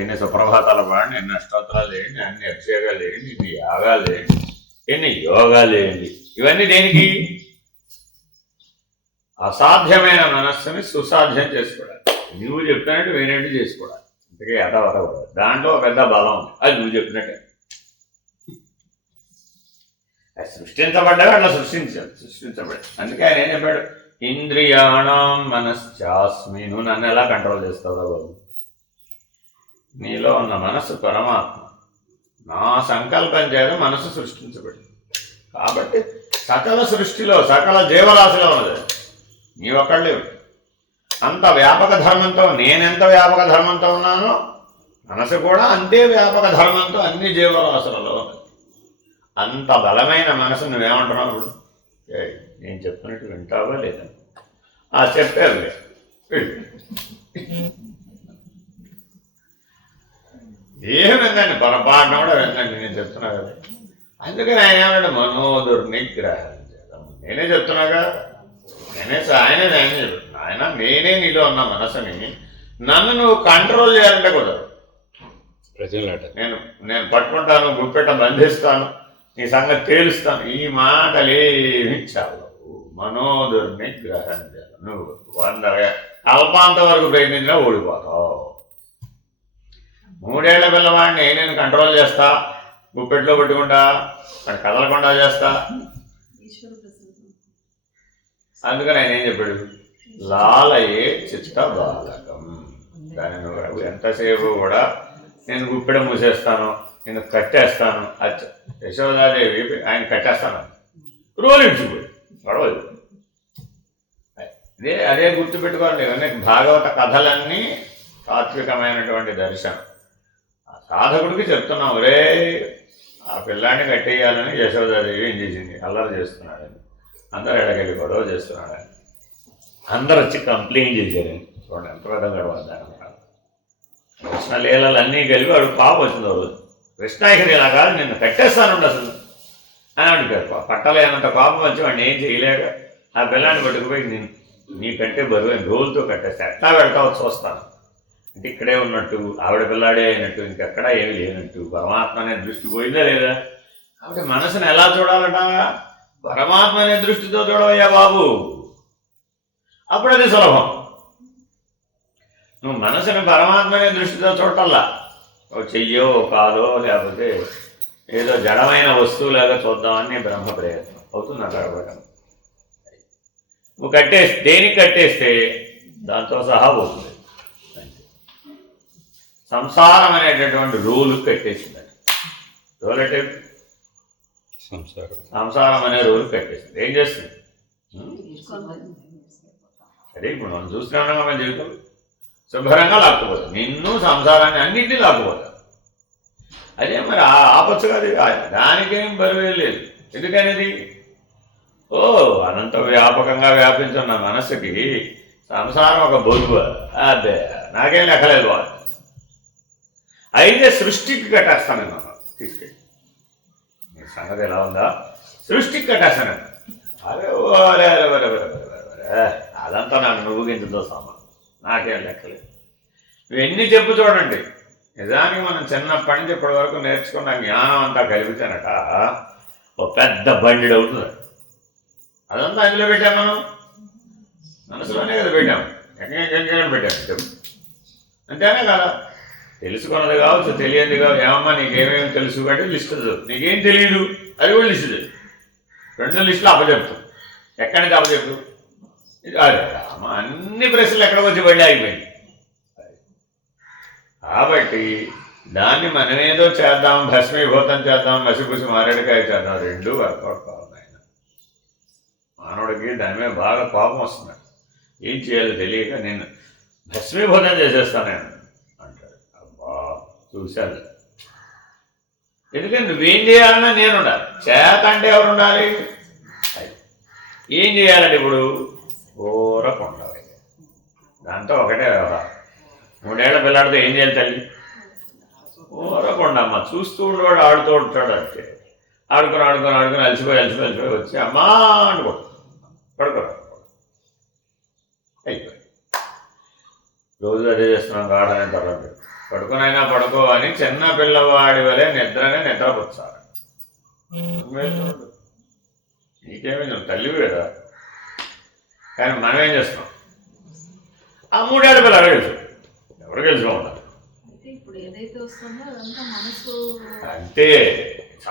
ఎన్ని సుప్రభాతాలు పాడండి, ఎన్ని అష్టోత్తరాలు చేయండి, అన్ని అభిషేకాలు చేయండి, ఇన్ని యాగాలు చేయండి, ఎన్ని యోగాలు చేయండి. ఇవన్నీ దేనికి? అసాధ్యమైన మనస్సుని సుసాధ్యం చేసుకోవడానికి. నువ్వు చెప్పినట్టు వినట్టు చేసుకోవడానికి. అందుకే యథావత దాంట్లో పెద్ద బలం ఉంది. అది నువ్వు చెప్పినట్టే. అది సృష్టించబడ్డాడు, అట్లా సృష్టించబడ్డాడు. అందుకే ఆయన ఏం చెప్పాడు? ఇంద్రియాణం మనశ్చాస్మి. నువ్వు నన్ను ఎలా కంట్రోల్ చేస్తావు బాబు? నీలో ఉన్న మనస్సు పరమాత్మ. నా సంకల్పం చేత మనస్సు సృష్టించబడింది. కాబట్టి సకల సృష్టిలో సకల జీవరాశిలో ఉన్నది నీ ఒక్కళ్ళే. అంత వ్యాపక ధర్మంతో నేనెంత వ్యాపక ధర్మంతో ఉన్నానో మనసు కూడా అంతే వ్యాపక ధర్మంతో అన్ని జీవరాశులలో ఉన్నది. అంత బలమైన మనసు నువ్వేమంటున్నావు? ఇప్పుడు నేను చెప్పినట్టు వింటావా లేదా? చెప్పారులే, ఏం విందండి, పొరపాటున కూడా విందండి. నేను చెప్తున్నా కదా. అందుకని ఆయన ఏమంటే మనోదుర్నిగ్రహం చేద్దాం. నేనే చెప్తున్నాగా, ఆయనే చెప్తున్నా. ఆయన నేనే నీలో ఉన్న మనసుని నన్ను నువ్వు కంట్రోల్ చేయాలంటే కుదరదు. నేను పట్టుకుంటాను, గుప్పెట్ట బంధిస్తాను, నీ సంగతి తేలుస్తాను, ఈ మాటలేమి చాలు. మనోదుర్నిగ్రహం చేద్దాం. నువ్వు 100 అల్పాంత వరకు ప్రయత్నించినా ఓడిపోతావు. 3 ఏళ్ల పిల్లవాడిని నేను కంట్రోల్ చేస్తా, గుప్పెట్లో పెట్టుకుంటా, వాడిని కదలకుండా చేస్తా. అందుకని ఆయన ఏం చెప్పాడు? లాలయే చిత్త బాలకం. దాన్ని నువ్వు ఎంతసేపు కూడా నేను గుప్పెడ మూసేస్తాను, నేను కట్టేస్తాను. యశోదాదేవి ఆయన కట్టేస్తాను, రోజు ఇచ్చిపోయి గొడవదు. అదే గుర్తుపెట్టుకోండి. ఇవన్నీ భాగవత కథలన్నీ తాత్వికమైనటువంటి దర్శనం. ఆ సాధకుడికి చెప్తున్నాం, రే ఆ పిల్లాన్ని కట్టేయాలని యశోదాదేవి ఏం చేసింది? అల్లరి చేస్తున్నాడని, అందరూ ఎడకెళ్ళి గొడవ చేస్తున్నాడని, అందరు వచ్చి కంప్లైంట్ చేశారని. చూడండి ఎంత పెద్ద గొడవ. కృష్ణలీలలన్నీ కలిపి వాడు పాపం వచ్చింది రోజు. కృష్ణాయికి ఇలా కాదు, నిన్ను కట్టేస్తానుండి అసలు అని అడిగారు. పట్టలేనంత పాపం వచ్చి వాడిని ఏం చేయలేక ఆ పిల్లాన్ని పట్టుకుపోయి నీకంటే బరువైన రోజులతో కట్టేస్తే ఎట్లా పెడతావు చూస్తాను అంటే ఇక్కడే ఉన్నట్టు, ఆవిడ పిల్లాడే అయినట్టు, ఇంకెక్కడా ఏమి లేనట్టు. పరమాత్మ అనే దృష్టి పోయిందా లేదా? కాబట్టి మనసును ఎలా చూడాలట? పరమాత్మ అనే దృష్టితో చూడవయ్యా బాబు, అప్పుడు అది సులభం. నువ్వు మనసుని పరమాత్మ అనే దృష్టితో చూడటల్లా, చెయ్యో కాదో లేకపోతే ఏదో జడమైన వస్తువులాగా చూద్దామని బ్రహ్మ ప్రయత్నం అవుతుంది. అక్కడ నువ్వు కట్టేస్తే, దేనికి కట్టేస్తే దాంతో సహా పోతుంది. సంసారం అనేటటువంటి రూలు కట్టేసిందని. రూల్ అంటే సంసారం అనే రూలు కట్టేసింది. ఏం చేస్తుంది? అదే ఇప్పుడు మనం చూస్తున్నాం మన జీవితం శుభ్రంగా లాక్కుపోతాం. నిన్ను సంసారాన్ని అన్నింటినీ లాక్కుపోతాం. అదే మరి ఆపచ్చు కాదు, దానికేం బరువే లేదు. ఎందుకనేది అనంత వ్యాపకంగా వ్యాపించున్న మనస్సుకి సంసారం ఒక బొరువు. అదే నాకేం లెక్కలేదు వాళ్ళు. అయితే సృష్టికి కట్టేస్తాను నేను తీసుకెళ్ళి. నీ సంగతి ఎలా ఉందా? సృష్టికి కట్టేస్తాను. అరే అదంతా నాకు నువ్వు గింజతో సమానం, నాకేం లెక్కలేదు. నువ్వు ఎన్ని చెప్పు చూడండి. నిజానికి మనం చిన్నప్పటి నుంచి ఇప్పటి వరకు నేర్చుకున్న జ్ఞానం అంతా కలిపితేనట ఒక పెద్ద బండి అవుతుంది. అదంతా అందులో పెట్టాం, మనం మనసులోనే కదా పెట్టాం. ఎక్కడ పెట్టాము చెప్పు, అంతేనే కదా. తెలుసుకున్నది కావచ్చు, తెలియదు కావచ్చు. ఏమమ్మా నీకేమేమి తెలుసు కాబట్టి లిస్టు నీకేం తెలియదు అది కూడా లిస్టు చదువు. 2 లిస్టులు అప్పచెప్తాం. ఎక్కడి నుంచి అప్పచెప్పు? ఇది అదే అమ్మ, అన్ని ప్రశ్నలు ఎక్కడికి వచ్చి బండి ఆగిపోయింది. కాబట్టి దాన్ని మనమేదో చేద్దాం, భస్మీభూతం చేద్దాం, మసిపూసి మారేడుకాయ చేద్దాం, 2 వర్కౌట్ కావాలి. ఆయన మానవుడికి దాని మీద బాగా కోపం వస్తుంది. ఏం చేయాలో తెలియక నేను భస్మీభూతం చేసేస్తాను అంటాడు. అబ్బా చూశాను. ఎందుకంటే నువ్వేం చేయాలన్నా నేను ఉండాలి. చేత అంటే ఎవరు ఉండాలి? ఏం చేయాలంటే ఇప్పుడు ఊరకుండాలి. దాంతో ఒకటే వ్యవహారం. 3 ఏళ్ల పిల్లాడితో ఏం చేయాలి తల్లి? ఊరకుండమ్మ. చూస్తూ ఉండేవాడు, ఆడుతూ ఉంటాడు. అంటే ఆడుకొని అలసిపోయి వచ్చి అమ్మా అనుకో పడుకోరా అయిపోయి. రోజు అదే చేస్తున్నాం, ఆడనే తర్వాత పడుకునైనా పడుకో అని చిన్న పిల్లవాడి వలె నిద్రపుచ్చారు. నీకేమీ నువ్వు తల్లివి కదా. కానీ మనం ఏం చేస్తున్నాం? ఆ 3 ఏళ్ళ పిల్లలు గెలుసు ఎవరు గెలుచుకోమన్నారు అంతే.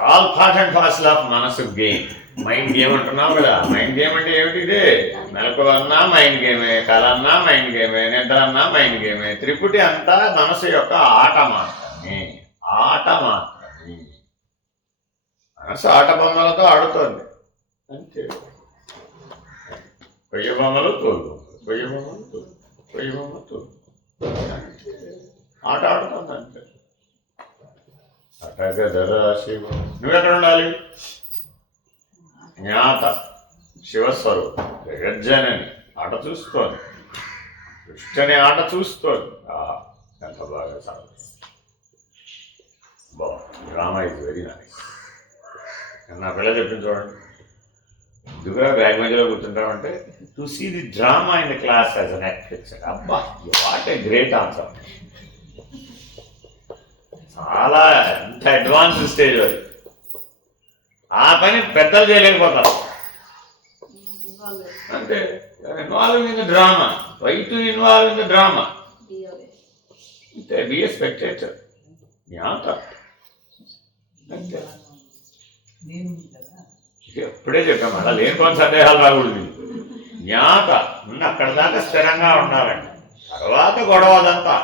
All part and parcel of మనసు గేమ్. మైండ్ గేమ్ అంటున్నావు కదా. మైండ్ గేమ్ అంటే ఏమిటి? ఇదే మెలకువ అన్నా మైండ్ గేమే, కళ అన్నా మైండ్ గేమే, నిద్ర అన్నా మైండ్ గేమే. త్రిపుటి అంతా మనసు యొక్క ఆట మాత్రమే. ఆట మాత్రమే. మనసు ఆట బొమ్మలతో ఆడుతోంది అంతే. కొయ్య బొమ్మలు తోలు, కొయ్య బొమ్మలు తోలు, కొయ్య బొమ్మ తోలు, ఆట ఆడుతుంది అంతే. అటగదరా శివ. నువ్వెక్కడ ఉండాలి? జ్ఞాత శివస్వరూపం జగజ్జనని ఆట చూస్తోంది. కృష్ణని ఆట చూస్తోంది. ఎంత బాగా సాగు. బాగుంది. Drama is very nice. నా పిల్ల చెప్పింది చూడండి. ఎందుకుగా బ్యాగ్ మధ్యలో కూర్చుంటామంటే to see the drama in the class as an act. అబ్బా వాట్ ఏ గ్రేట్ ఆన్సర్. చాలా ఎంత అడ్వాన్స్ స్టేజ్ అది. ఆ పని పెద్దలు చేయలేకపోతారు అంటే. Involve in the drama. Why to involve in the drama? అంటే బి ఏ స్పెక్టేటర్. జ్ఞాత అంతే. ఎప్పుడే చెప్పాము అలా లేనిపోని సందేహాలు రాకూడదు. జ్ఞాత అక్కడ దాకా స్థిరంగా ఉండాలండి. తర్వాత గొడవదంతా.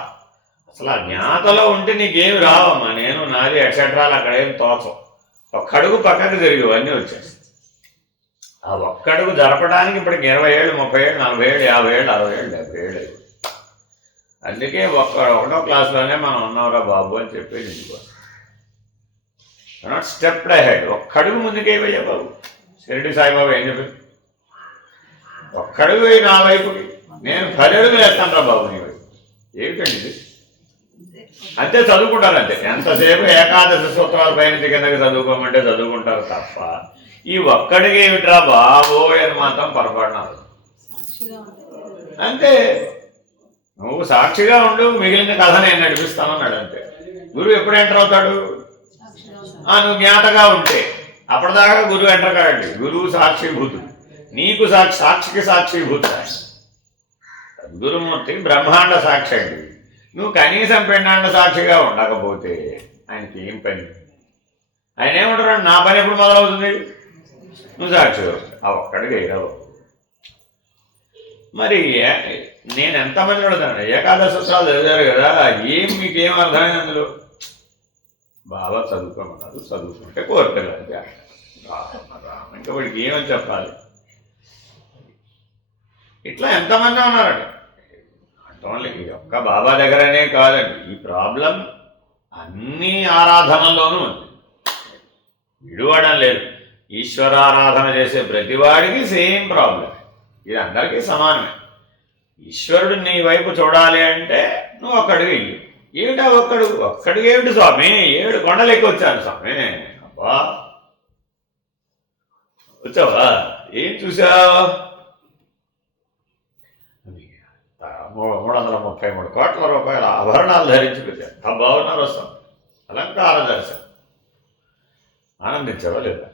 అసలు ఆ జ్ఞాతలో ఉంటే నీకేమి రావమ్మా. నేను నాది ఎక్సెట్రాలు అక్కడేం తోచం. ఒక్కడుగు పక్కకు జరిగి అన్నీ వచ్చేస్తాయి. ఆ ఒక్కడుగు జరపడానికి ఇప్పటికి 20 ఏళ్ళు, 30 ఏళ్ళు, 40 ఏళ్ళు, 50 ఏళ్ళు, 60 ఏళ్ళు, 70 ఏళ్ళు అయింది. అందుకే ఒకటో క్లాస్లోనే మనం ఉన్నావురా బాబు అని చెప్పేది ఇంటికి వస్తాం. Not stepped ahead. ఒక్కడుగు ముందుకేవయ్యా బాబు. షిరిడి సాయిబాబు ఏం చెప్పారు? ఒక్కడుగు నా వైపుకి, నేను 10 అడుగులు వేస్తాను రా బాబు నీ వైపు. ఏమిటండి ఇది? అంతే చదువుకుంటారు అంతే. ఎంతసేపు ఏకాదశి సూత్రాల పైన కిందకి చదువుకోమంటే చదువుకుంటారు తప్ప ఈ ఒక్కడికి ఏమిట్రా బాబోయ్ అని మాత్రం పొరపడినారు అంతే. నువ్వు సాక్షిగా ఉండు, మిగిలిన కథ నేను నడిపిస్తామన్నాడు అంతే. గురువు ఎప్పుడు ఎంటర్ అవుతాడు? నువ్వు జ్ఞాతగా ఉంటే. అప్పటిదాకా గురువు ఎంటర్ కాడండి. గురువు సాక్షిభూతుడు. నీకు సాక్షికి సాక్షిభూతుడు. గురుమూర్తి బ్రహ్మాండ సాక్షి అండి. నువ్వు కనీసం పిండాండ సాక్షిగా ఉండకపోతే ఆయనకి ఏం పని? ఆయన ఏమంటున్నాడు? నా పని ఎప్పుడు మొదలవుతుంది? నువ్వు సాక్షిగా ఆ ఒక్కడికి అయిరావు. మరి నేను ఎంతమంది అడుగుతాను? ఏకాదశి సూత్రాలు చదివారు కదా, మీకేం అర్థమైంది అందులో? బాగా చదువుకోమన్నారు, చదువుకుంటే కోరికలు అంతే. ఇంకా వాడికి ఏమని చెప్పాలి? ఇట్లా ఎంతమంది ఉన్నారండి. ఓన్లీ ఒక్క బాబా దగ్గరనే కాదండి. ఈ ప్రాబ్లం అన్ని ఆరాధనలోనూ ఉంది. విడివడం లేదు. ఈశ్వరారాధన చేసే ప్రతివాడికి సేమ్ ప్రాబ్లం. ఇది అందరికీ సమానమే. ఈశ్వరుడు నీ వైపు చూడాలి అంటే నువ్వు ఒక్కడికి వెయ్యి. ఏమిటా ఒక్కడికి ఏమిటి స్వామి? 7 కొండలు ఎక్కి వచ్చాను స్వామి. అబ్బా వచ్చావా? ఏం చూసావు? 333 కోట్ల రూపాయల ఆభరణాలు ధరించుకుంటే ఎంత బాగున్నారు వస్తాం. అలంకార దర్శనం. ఆనందించావా లేదా?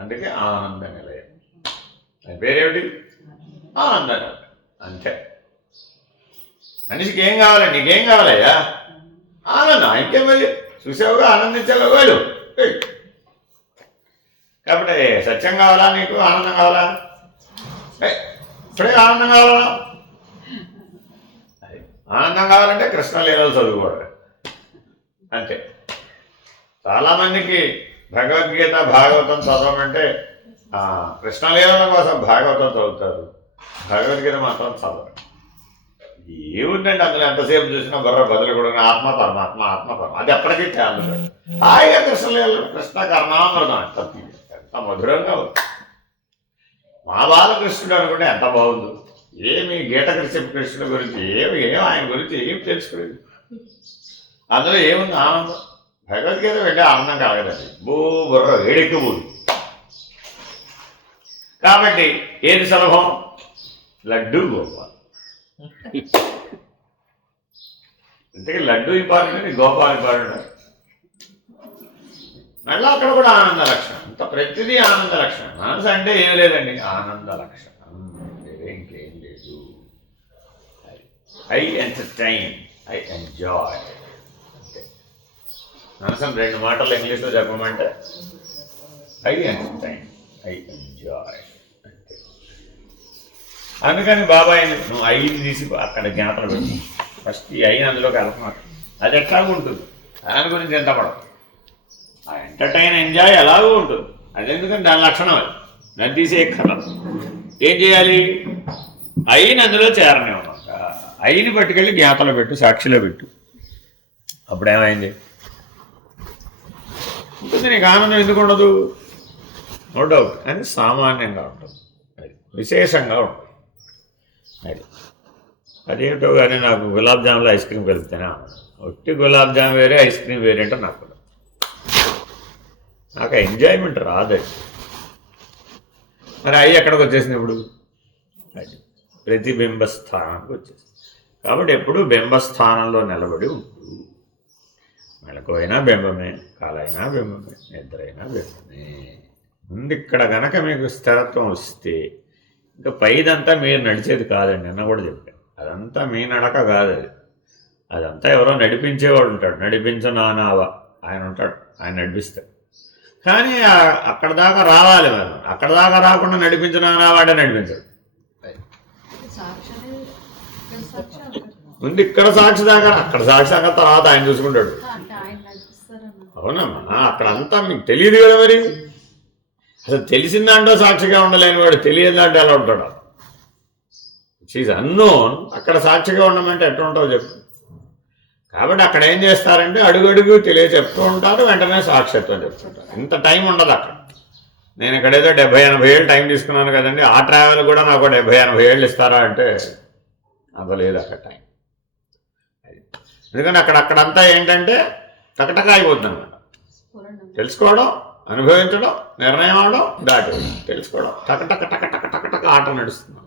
అందుకే ఆనంద నిలయం. దాని పేరేమిటి? ఆనంద నిలయం. అంతే. మనిషికి ఏం కావాలి? నీకేం కావాలయ్యా? ఆనందం. ఇంకేం మరి చూసావుగా, ఆనందించావు వాడు. కాబట్టి సత్యం కావాలా నీకు? ఆనందం కావాలా? ఇప్పుడే ఆనందం కావాలా? ఆనందం కావాలంటే కృష్ణలీలలు చదువుకోవడం అంతే. చాలామందికి భగవద్గీత భాగవతం చదవమంటే కృష్ణలీలల కోసం భాగవతం చదువుతారు, భగవద్గీత మాత్రం చదవరు. ఏముందండి అందులో? ఎంతసేపు చూసినా బుర్ర బదులు కూడా ఆత్మ పరమాత్మ, ఆత్మ పరమాత్మ. అది ఎప్పటికీ చాలు. హాయిగా కృష్ణలీలలు, కృష్ణ కర్ణామృతం ఎంత మధురంగా ఉంది. మా బాలకృష్ణుడు అనుకుంటే ఎంత బాగుందో. ఏమి గీత కృష్ణుడి గురించి ఏమి ఆయన గురించి ఏం తెలుసుకునేది? అందులో ఏముంది ఆనందం? భగవద్గీత వెళ్ళి ఆనందం కలగదండి. బుర్ర వేడెక్కిపోదు. కాబట్టి ఏది సులభం? లడ్డూ గోపాల్. ఇంతకీ లడ్డు ఇంపార్టెంట్, గోపాల్ ఇంపార్టెంట్. మళ్ళీ అక్కడ కూడా ఆనంద లక్షణం. ఇంత ప్రతిదీ ఆనంద లక్షణం. మనసు అంటే ఏం లేదండి, ఆనంద లక్షణం, ఇంకేం లేదు. ఐ ఎంటర్టైన్, ఐ ఎంజాయ్ అంతే. మనసం 2 మాటలు ఇంగ్లీష్లో చెప్పమంటే ఐ ఎంటర్టైన్, ఐ ఎంజాయ్ అంతే. అందుకని బాబాయ్ నువ్వు ఐని తీసి అక్కడ జ్ఞాపకం పెట్టి ఫస్ట్ ఈ ఐని అందులోకి వెళ్తున్నమాట. అది ఎట్లాగూ ఉంటుంది, దాని గురించి ఎంత పడదు. ఆ ఎంటర్టైన్ ఎంజాయ్ ఎలాగూ ఉంటుంది. అదెందుకంటే దాని లక్షణం అది, దాన్ని తీసే ఎక్కర్లేదు. ఏం చేయాలి? ఐని అందులో చేరనే ఉన్నాక ఐని పట్టుకెళ్ళి జ్ఞాపకం పెట్టు, సాక్షిలో పెట్టు. అప్పుడేమైంది? ఉంటుంది. నీకు ఆనందం ఎందుకు ఉండదు? No doubt. అని సామాన్యంగా ఉంటుంది, అది విశేషంగా ఉంటుంది. అది అదేమిటో కానీ నాకు గులాబ్ జాములో ఐస్ క్రీమ్ కలిపితేనే ఒట్టి గులాబ్ జామ్ వేరే, ఐస్ క్రీమ్ వేరే అంటే నాకు ఎంజాయ్మెంట్ రాదు. మరి అవి ఎక్కడికి వచ్చేసింది ఇప్పుడు? అది ప్రతిబింబస్థానానికి వచ్చేసింది. కాబట్టి ఎప్పుడు బింబస్థానంలో నిలబడి ఉంటుంది. మెలకువైనా బింబమే, కాలైనా బింబమే, నిద్రైనా బింబమే. ముందు ఇక్కడ గనక మీకు స్థిరత్వం వస్తే ఇంకా పైదంతా మీరు నడిచేది కాదండి. అన్న కూడా చెప్పాను, అదంతా మీ నడక కాదు. అదంతా ఎవరో నడిపించేవాడు ఉంటాడు, నడిపించనానావా ఆయన ఉంటాడు, ఆయన నడిపిస్తాడు. కానీ అక్కడ దాకా రావాలి మనం. అక్కడ దాకా రాకుండా నడిపించనానావాడే నడిపించాడు. ముందు ఇక్కడ సాక్షి దాకా, అక్కడ సాక్షి దాకా తర్వాత ఆయన చూసుకుంటాడు. అవునమ్మా, అక్కడంతా మీకు తెలియదు కదా. మరి అసలు తెలిసిన దాంట్లో సాక్షిగా ఉండలేని వాడు తెలియని దాంట్లో ఎలా ఉంటాడు? She's unknown. అక్కడ సాక్షిగా ఉండమంటే ఎట్లా ఉంటావు చెప్పు. కాబట్టి అక్కడ ఏం చేస్తారంటే అడుగడుగు చెప్తూ ఉంటారు, వెంటనే సాక్షిత్వం చెప్తుంటారు. ఇంత టైం ఉండదు అక్కడ. నేను ఇక్కడేదో 70-80 ఏళ్ళు టైం తీసుకున్నాను కదండి, ఆ ట్రావెల్ కూడా నాకు 70-80 ఏళ్ళు ఇస్తారా అంటే అంత లేదు అక్కడ టైం. ఎందుకంటే అక్కడంతా ఏంటంటే టకటక అయిపోతుంది అనమాట. తెలుసుకోవడం, అనుభవించడం, నిర్ణయం అవడం, దాటి తెలుసుకోవడం, టకటక టకటక టకటక ఆట నడుస్తున్నాం.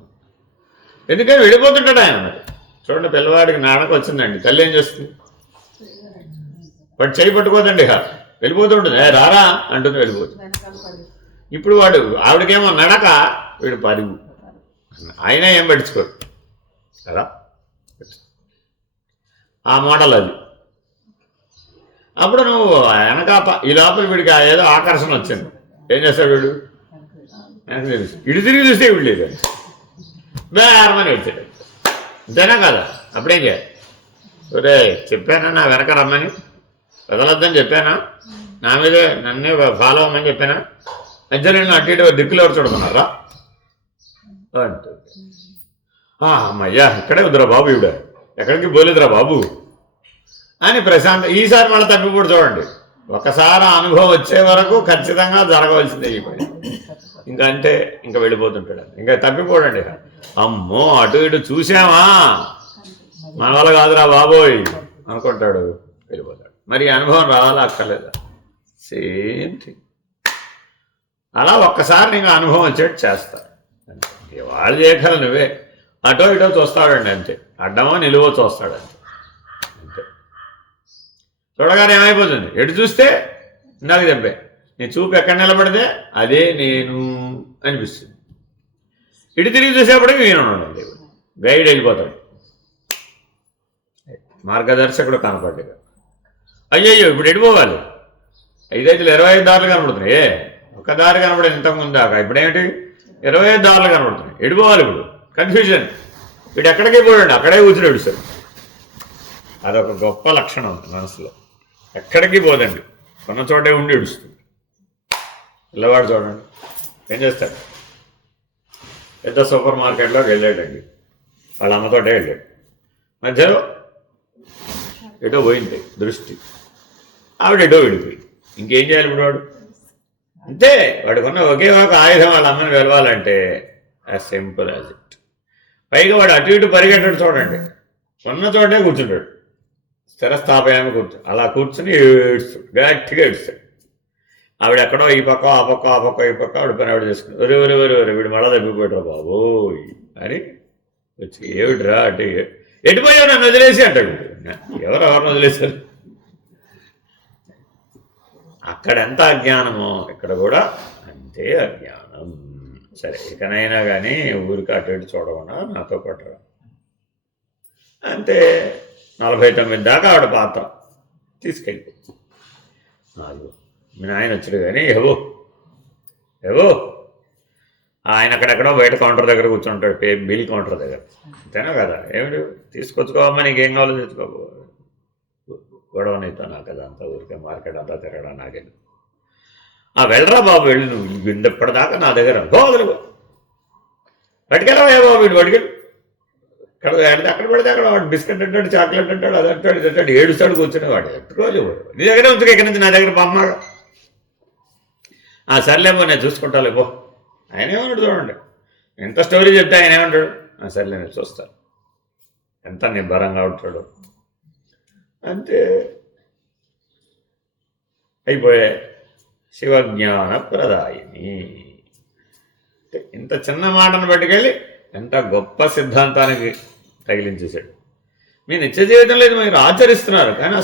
ఎందుకని వెళ్ళిపోతుంటాడు ఆయన. మరి చూడండి, పిల్లవాడికి నాన్నకు వచ్చిందండి, తల్లి ఏం చేస్తుంది? వాడు చేయి పట్టుకోదండి, వెళ్ళిపోతుంటుంది. రారా అంటుంది, వెళ్ళిపోతుంది. ఇప్పుడు వాడు ఆవిడకేమో నడక, వీడు పరుగు. ఆయన ఏం పట్టించుకోరు కదా, ఆ మోడల్ అది. అప్పుడు నువ్వు వెనక ఈ లోపల వీడికి ఏదో ఆకర్షణ వచ్చింది, ఏం చేస్తాడు వీడు? వెనక తెలుసు, ఇటు తిరిగి చూస్తే వీడు లేదు, బేరమని వచ్చాడు. అంతేనా కదా? అప్పుడేం చేయాలి? ఒరే చెప్పానా నా వెనక రమ్మని, వదలొద్దని చెప్పానా, నా మీదే నన్నే ఫాలో అవ్వమని చెప్పానా? మధ్యలో అటు ఇటు దిక్కులు ఎవరు చూడుతున్నారా అంటుంది. అమ్మయ్యా ఇక్కడే వద్దురా బాబు, ఇవిడ ఎక్కడికి పోలేదురా బాబు అని ప్రశాంత్. ఈసారి మళ్ళీ తప్పిపోడు చూడండి. ఒకసారి అనుభవం వచ్చే వరకు ఖచ్చితంగా జరగవలసిందే ఈ పని. ఇంకా అంటే ఇంకా వెళ్ళిపోతుంటాడు, ఇంకా తప్పిపోడండి. అమ్మో అటు ఇటు చూసామా, మన వల్ల కాదురా బాబోయ్ అనుకుంటాడు, వెళ్ళిపోతాడు. మరి అనుభవం రావాలా అక్కర్లేదా? Same thing. అలా ఒక్కసారి నీకు అనుభవం వచ్చేట్టు చేస్తారు. వాళ్ళు చేయగల నువ్వే అటో ఇటో చూస్తాడండి అంతే, అడ్డమో నిలువో చూస్తాడు అంతే. అంతే చూడగానే ఏమైపోతుంది? ఎటు చూస్తే ఇందాక చెప్పే, నీ చూపు ఎక్కడ నిలబడితే అదే నేను అనిపిస్తుంది. ఇటు తిరిగి చూసేప్పటికి నేను ఉండాలి, గైడ్ వెళ్ళిపోతాడు, మార్గదర్శకుడు కనపడ్డాడు. అయ్యయ్యో ఇప్పుడు ఎడిపోవాలి, 5-25 దారులు కనపడుతున్నాయి. ఒక దారి కనపడే ఇంతకుముందు దాకా, ఇప్పుడేమిటి 25 దారులు కనపడుతున్నాయి. ఎడిపోవాలి ఇప్పుడు, కన్ఫ్యూజన్. వీడు ఎక్కడికి పోయాడు, అక్కడే కూర్చుని ఏడుస్తాడు. అదొక గొప్ప లక్షణం మనసులో. ఎక్కడికి పోదండి, కొన్న చోటే ఉండి ఏడుస్తుంది. పిల్లవాడు చూడండి ఏం చేస్తాడు, పెద్ద సూపర్ మార్కెట్లోకి వెళ్ళాడండి, వాళ్ళ అమ్మతోటే వెళ్ళాడు. మధ్యలో ఎటో పోయింది దృష్టి, ఆవిడ ఎటో విడిపోయి. ఇంకేం చేయాలి ఇప్పుడు వాడు? అంతే, వాడికి ఉన్న ఒకే ఒక ఆయుధం వాళ్ళ అమ్మని వెళ్ళాలంటే యాజ్ సింపుల్ యాజ్ ఇట్. పైగా వాడు అటు ఇటు పరిగెట్టాడు చూడండి, ఉన్న చోటే కూర్చుంటాడు, స్థిరస్థాపయాన్ని అలా కూర్చుని ఏడుస్తాడు, గట్టిగా ఏడుస్తాడు. ఆవిడ ఎక్కడో ఈ పక్క ఆ పక్క ఆ పక్క ఈ పక్క ఆవిడ పని ఆవిడ చేసుకుని ఒరే ఒరే ఒరే ఒరే వీడు మళ్ళా తప్పిపోయాడు బాబోయ్ అని వచ్చి, ఏమిటిరా అంటే ఎటుపోయావు నన్ను వదిలేసి అంటాడు. ఎవరెవరిని వదిలేశారు? అక్కడ ఎంత అజ్ఞానమో ఇక్కడ కూడా అంతే అజ్ఞానం. సరే, ఇకనైనా కానీ ఊరికి అటు ఇటు చూడకుండా నాతో పాటు అంతే. 49 దాకా ఆవిడ పాత్ర తీసుకెళ్ళిపో. 4 మీ నాయన వచ్చాడు కానీ ఏవో ఆయన అక్కడెక్కడో బయట కౌంటర్ దగ్గర కూర్చుంటాడు, బిల్ కౌంటర్ దగ్గర. అంతేనా కదా? ఏమిటి తీసుకొచ్చుకోవమ్మా, నీకేం కావాలో తెచ్చుకోబో. గొడవ నీతో నాకు కదా అంతా, ఊరికే మార్కెట్ అంతా తిరగడం నాకేం. వెళ్ళరా బాబు, వెళ్ళి నువ్వు ఇప్పటిదాకా నా దగ్గర వదలుకో, పట్టుకెళ్ళవా బాబు, వీడు పట్టుకెళ్ళి అక్కడ పడితే అక్కడ వాడు బిస్కెట్ అంటాడు, చాక్లెట్ అంటాడు, అది అంటాడు, ఇది అంటాడు, ఏడుస్తాడు కూర్చుని వాడు రోజు నీ దగ్గర ఉంచుకో, ఇక్కడి నుంచి నా దగ్గర బొమ్మగా. సర్లేమో నేను చూసుకుంటాలే పో. ఆయన ఏమన్నాడు చూడండి, ఎంత స్టోరీ చెప్తే ఆయన ఏమంటాడు, సర్లే నేను చూస్తాను, ఎంత నిబ్బరంగా ఉంటాడు. అంతే అయిపోయే. శివజ్ఞాన ప్రదాయిని. ఇంత చిన్న మాటను పట్టుకెళ్ళి ఎంత గొప్ప సిద్ధాంతానికి తగిలించేశాడు. మీ నిత్య జీవితం లేదు, మీరు ఆచరిస్తున్నారు కానీ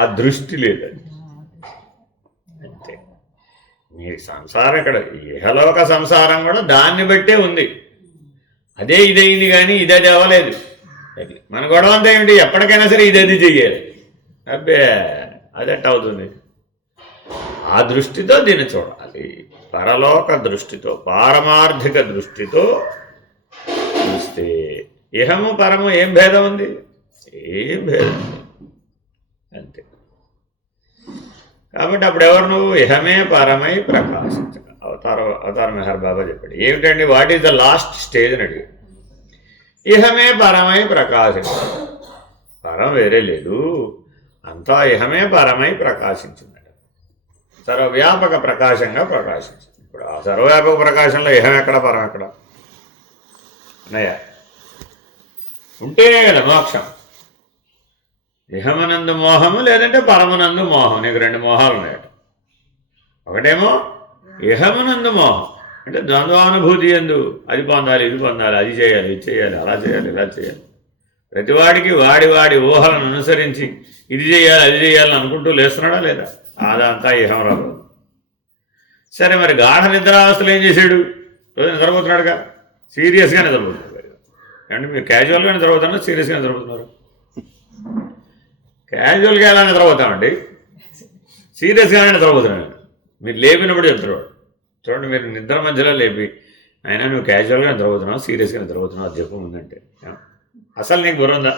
ఆ దృష్టి లేదు. అంతే. మీ సంసారం ఇక్కడ ఇహలోక సంసారం కూడా దాన్ని బట్టే ఉంది. అదే ఇదైంది కానీ ఇదే దేవలేదు. మన గొడవ అంతా ఏమిటి, ఎప్పటికైనా సరే ఇదేది చెయ్యాలి. అబ్బే అదెట్ అవుతుంది. ఆ దృష్టితో దీన్ని చూడాలి. పరలోక దృష్టితో, పారమార్థిక దృష్టితో చూస్తే ఇహము పరము ఏం భేదం ఉంది? ఏం భేదం అంతే. కాబట్టి అప్పుడు ఎవరు నువ్వు? ఇహమే పరమై ప్రకాశించక. అవతార మెహర్ బాబా చెప్పాడు. ఏమిటండి, what is the last stage అని అడిగాడు. ఇహమే పరమై ప్రకాశించ. పరం వేరే లేదు, అంతా ఇహమే పరమై ప్రకాశించిందట. సర్వవ్యాపక ప్రకాశంగా ప్రకాశించింది. ఇప్పుడు ఆ సర్వవ్యాపక ప్రకాశంలో ఇహం ఎక్కడ, పరం ఎక్కడ ఉన్నాయా? ఉంటేనే కదా మోక్షం. ఇహమనందు మోహము, లేదంటే పరమనందు మోహం. నీకు 2 మోహాలు ఉన్నాయట. ఒకటేమో ఇహమనందు మోహం, అంటే ద్వంద్వానుభూతి ఎందు అది పొందాలి, ఇది పొందాలి, అది చేయాలి, ఇది చేయాలి, అలా చేయాలి, ఇలా చేయాలి. ప్రతివాడికి వాడి ఊహలను అనుసరించి ఇది చేయాలి, అది చేయాలని అనుకుంటూ లేస్తున్నాడా లేదా? అదంతా ఇహం రాదు. సరే, మరి గాఢ నిద్రావస్థలు ఏం చేశాడు? రోజు నిద్రపోతున్నాడుగా, సీరియస్గా నిద్రపోతున్నాడు. అంటే మీరు క్యాజువల్గా నిద్రపోతున్నారు, సీరియస్గా నిద్రపోతున్నారు? క్యాజువల్గా ఎలా నిద్రపోతామండి? సీరియస్గానే నిద్రపోతున్నాను. మీరు లేపినప్పుడు చెప్తున్నాడు. చూడండి, మీరు నిద్ర మధ్యలో లేపి అయినా నువ్వు క్యాజువల్గా నిద్రపోతున్నావు, సీరియస్గా నిద్రపోతున్నావు, అది చెప్పు ఉందంటే అసలు నీకు బుర్ర ఉందా?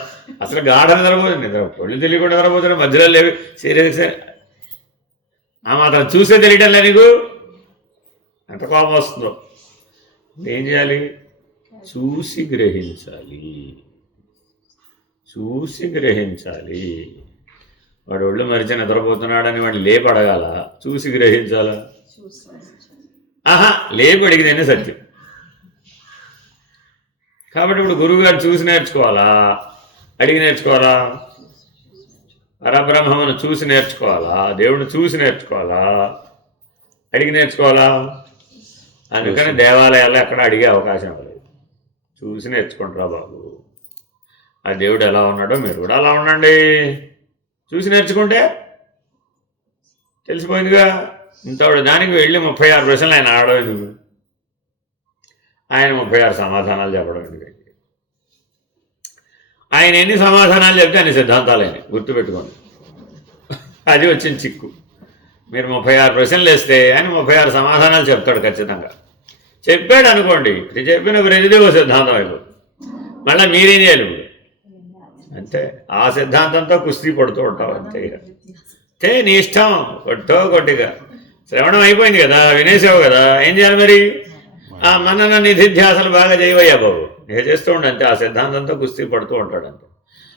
అసలు గాఢ నిద్రపోతుంది, నిద్ర ఒళ్ళు తెలియకుండా నిద్రపోతున్నావు, మధ్యలో లేవి సీరియస్గా. ఆ మాత్రం చూసే తెలియటం లే నీకు? ఎంత కోపం వస్తుందో. ఏం చేయాలి? చూసి గ్రహించాలి, చూసి గ్రహించాలి. వాడు ఒళ్ళు మరిచి నిద్రపోతున్నాడని వాడు లేపి అడగాల, చూసి గ్రహించాలా? లేపి అడిగితేనే సత్యం. కాబట్టి ఇప్పుడు గురువుగారు చూసి నేర్చుకోవాలా, అడిగి నేర్చుకోవాలా? పరబ్రహ్మను చూసి నేర్చుకోవాలా, దేవుడిని చూసి నేర్చుకోవాలా, అడిగి నేర్చుకోవాలా? అందుకని దేవాలయాల్లో ఎక్కడ అడిగే అవకాశం లేదు. చూసి నేర్చుకుంటారా బాబు. ఆ దేవుడు ఎలా ఉన్నాడో మీరు కూడా అలా ఉండండి. చూసి నేర్చుకుంటే తెలిసిపోయిందిగా. ఇంతవాడు దానికి వెళ్ళి 36 ప్రశ్నలు ఆయన ఆడలేదు, ఆయన 36 సమాధానాలు చెప్పడం ఎందుకు? ఆయన ఎన్ని సమాధానాలు చెప్తే అన్ని సిద్ధాంతాలైన గుర్తుపెట్టుకోండి. అది వచ్చిన చిక్కు. మీరు 36 ప్రశ్నలు వేస్తే ఆయన 36 సమాధానాలు చెప్తాడు ఖచ్చితంగా. చెప్పాడు అనుకోండి, చెప్పిన ప్రతిదీ ఓ సిద్ధాంతం అయిపోతుంది. మళ్ళీ మీరేం చేయాలి? అంతే. ఆ సిద్ధాంతంతో కుస్తీ పడుతూ ఉంటావు అంతే. అంతే, నీ ఇష్టం. కొట్టో కొట్టిగా శ్రవణం అయిపోయింది కదా, వినేసావు కదా, ఏం చేయాలి మరి? ఆ మనన నిధిధ్యాసలు బాగా చేయవయ్యా బాబు. నేను చేస్తూ ఉండే అంతే. ఆ సిద్ధాంతంతో కుస్తీ పడుతూ ఉంటాడు అంతే.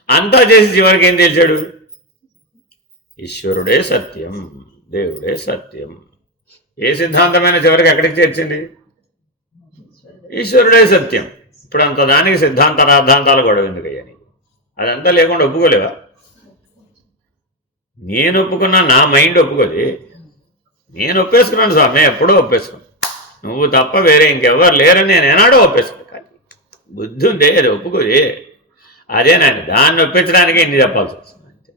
అంతా చేసి చివరికి ఏం తెలిసాడు? ఈశ్వరుడే సత్యం, దేవుడే సత్యం. ఏ సిద్ధాంతమైన చివరికి ఎక్కడికి చేర్చింది? ఈశ్వరుడే సత్యం. ఇప్పుడు అంత దానికి సిద్ధాంత రాద్ధాంతాలు గొడవ ఎందుకయ్యా? అదంతా లేకుండా ఒప్పుకోలేవా? నేను ఒప్పుకున్నా, నా మైండ్ ఒప్పుకోది. నేను ఒప్పేసుకున్నాను స్వామి, ఎప్పుడో ఒప్పేసుకున్నాను. నువ్వు తప్ప వేరే ఇంకెవ్వరు లేరని నేను ఏనాడో ఒప్పేసుకున్నాను. కానీ బుద్ధి ఉందే, అది ఒప్పుకోది. అదేనండి, దాన్ని ఒప్పించడానికి ఇన్ని చెప్పాల్సి వస్తుంది అంతే.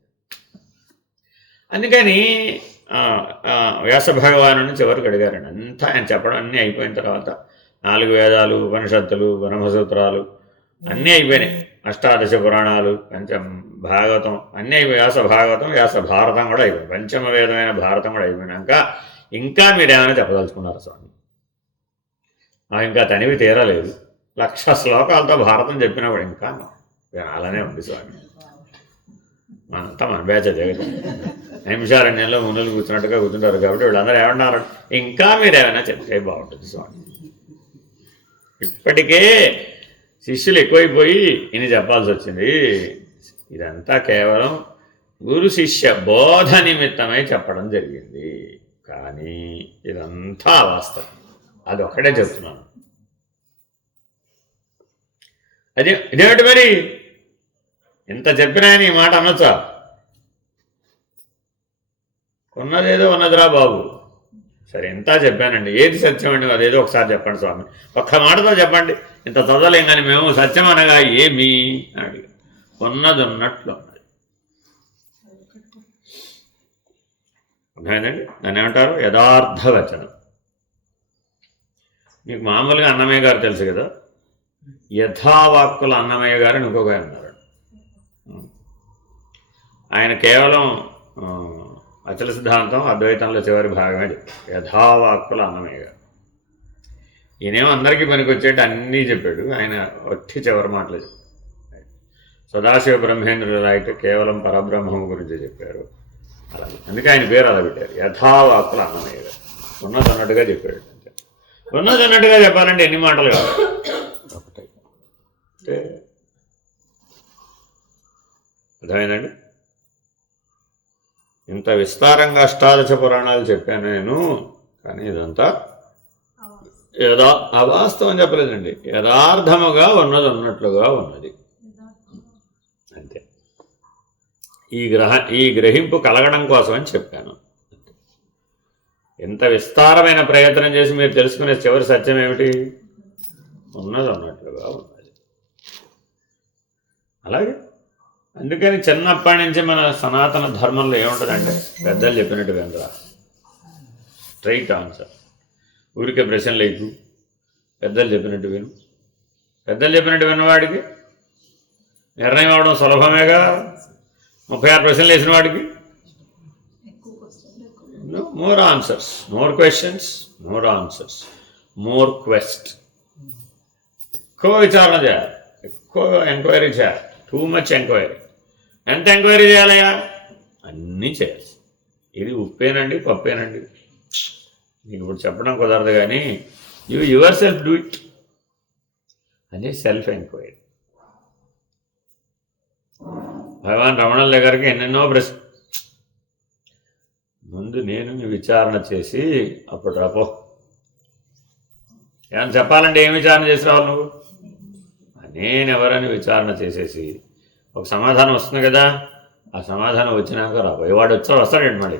అందుకని వ్యాస భగవాను చివరికి అడిగారండి. అంతా ఆయన చెప్పడం అన్నీ అయిపోయిన తర్వాత 4 వేదాలు, ఉపనిషత్తులు, బ్రహ్మసూత్రాలు అన్నీ అయిపోయినాయి. అష్టాదశ పురాణాలు, భాగవతం అన్నీ అయిపోయి, వ్యాస భాగవతం, వ్యాస భారతం కూడా అయిపోయింది. పంచమ వేదమైన భారతం కూడా అయిపోయినాక ఇంకా మీరేమైనా చెప్పదలుచుకున్నారు స్వామి? ఇంకా తనివి తీరలేదు. 1,00,000 శ్లోకాలతో భారతం చెప్పినా కూడా ఇంకా అలానే ఉంది స్వామి. మనంతా మన బ్యాచ్ అదే కదా, నిమిషారణ్యంలో మునులు కూర్చున్నట్టుగా కూర్చుంటారు. కాబట్టి వీళ్ళందరూ ఏమన్నారు, ఇంకా మీరేమైనా చెప్తే బాగుంటుంది స్వామి. ఇప్పటికే శిష్యులు ఎక్కువైపోయి ఇన్ని చెప్పాల్సి వచ్చింది. ఇదంతా కేవలం గురు శిష్య బోధ నిమిత్తమై చెప్పడం జరిగింది. కానీ ఇదంతా వాస్తవం, అది ఒక్కటే చెప్తున్నాను. ఇదేమిటి మరి, ఇంత చెప్పినా ఈ మాట అనొచ్చా? ఉన్నదేదో ఉన్నదిరా బాబు. సరే, ఇంత చెప్పానండి, ఏది సత్యం అండి అదేదో ఒకసారి చెప్పండి స్వామి, ఒక్క మాటతో చెప్పండి. ఇంత చదవలేం కానీ మేము సత్యం అనగా ఏమి అని అడిగాం. ఉన్నది ఉన్నట్లు ఉన్నది. అర్థమైందండి? దాన్ని ఏమంటారు? యథార్థవచనం. మీకు మామూలుగా అన్నమయ్య గారు తెలుసు కదా, యథావాక్కుల అన్నమయ్య గారు అని ఇంకొక ఉన్నారు. ఆయన కేవలం అచల సిద్ధాంతం అద్వైతంలో చివరి భాగమే యథావాక్కుల అన్నమయ్య గారు. ఈయనేమో అందరికీ పనికొచ్చేట్టు అన్నీ చెప్పాడు, ఆయన ఒట్టి చివరి మాటలు చెప్పాడు. సదాశివ బ్రహ్మేంద్రుల అయితే కేవలం పరబ్రహ్మం గురించి చెప్పారు. అలా అందుకే ఆయన పేరు అలా పెట్టారు, యథావాక్కుల అన్నమయ్య గారు. ఉన్నదన్నట్టుగా చెప్పాడు. ఉన్నదన్నట్టుగా చెప్పాలంటే ఎన్ని మాటలు కావాలి? ఒకటే. అంటే అర్థమైందండి? ఇంత విస్తారంగా అష్టాదశ పురాణాలు చెప్పాను నేను, కానీ ఇదంతా అవాస్తవం చెప్పలేదండి, యథార్థముగా ఉన్నది ఉన్నట్లుగా ఉన్నది అంతే. ఈ గ్రహింపు కలగడం కోసం అని చెప్పాను. ఎంత విస్తారమైన ప్రయత్నం చేసి మీరు తెలుసుకునే చివరి సత్యం ఏమిటి? ఉన్నది ఉన్నట్లుగా ఉన్నది. అలాగే అందుకని చిన్నప్పటి నుంచి మన సనాతన ధర్మంలో ఏముంటుందంటే, పెద్దలు చెప్పినట్టు వినరా, స్ట్రైట్ ఆన్సర్. ఊరికే ప్రశ్న లేదు, పెద్దలు చెప్పినట్టు విను. పెద్దలు చెప్పినట్టు విన్నవాడికి నిర్ణయం అవడం సులభమేగా. 36 ప్రశ్నలు వేసిన వాడికి more answers, more questions, more answers, more quest. ఎక్కువ విచారణ చేయాలి, ఎక్కువ ఎంక్వైరీ చేయాలి, టూ మచ్ ఎంక్వైరీ. ఎంత ఎంక్వైరీ చేయాలయ్యా? అన్నీ చేయాలి. ఇది ఉప్పేనండి, పప్పేనండి, నీకు ఇప్పుడు చెప్పడం కుదరదు, కానీ యువర్ సెల్ఫ్ డూ ఇట్. అదే సెల్ఫ్ ఎంక్వైరీ. భగవాన్ రమణుల దగ్గరికి ఎన్నెన్నో ప్రశ్న, ముందు నేను విచారణ చేసి అప్పుడు రాపో. ఏమన్నా చెప్పాలంటే ఏం విచారణ చేసి రావాలి నువ్వు? నేనెవరని విచారణ చేసేసి ఒక సమాధానం వస్తుంది కదా, ఆ సమాధానం వచ్చినాక రాబోయే వాడు వస్తాడండి మళ్ళీ.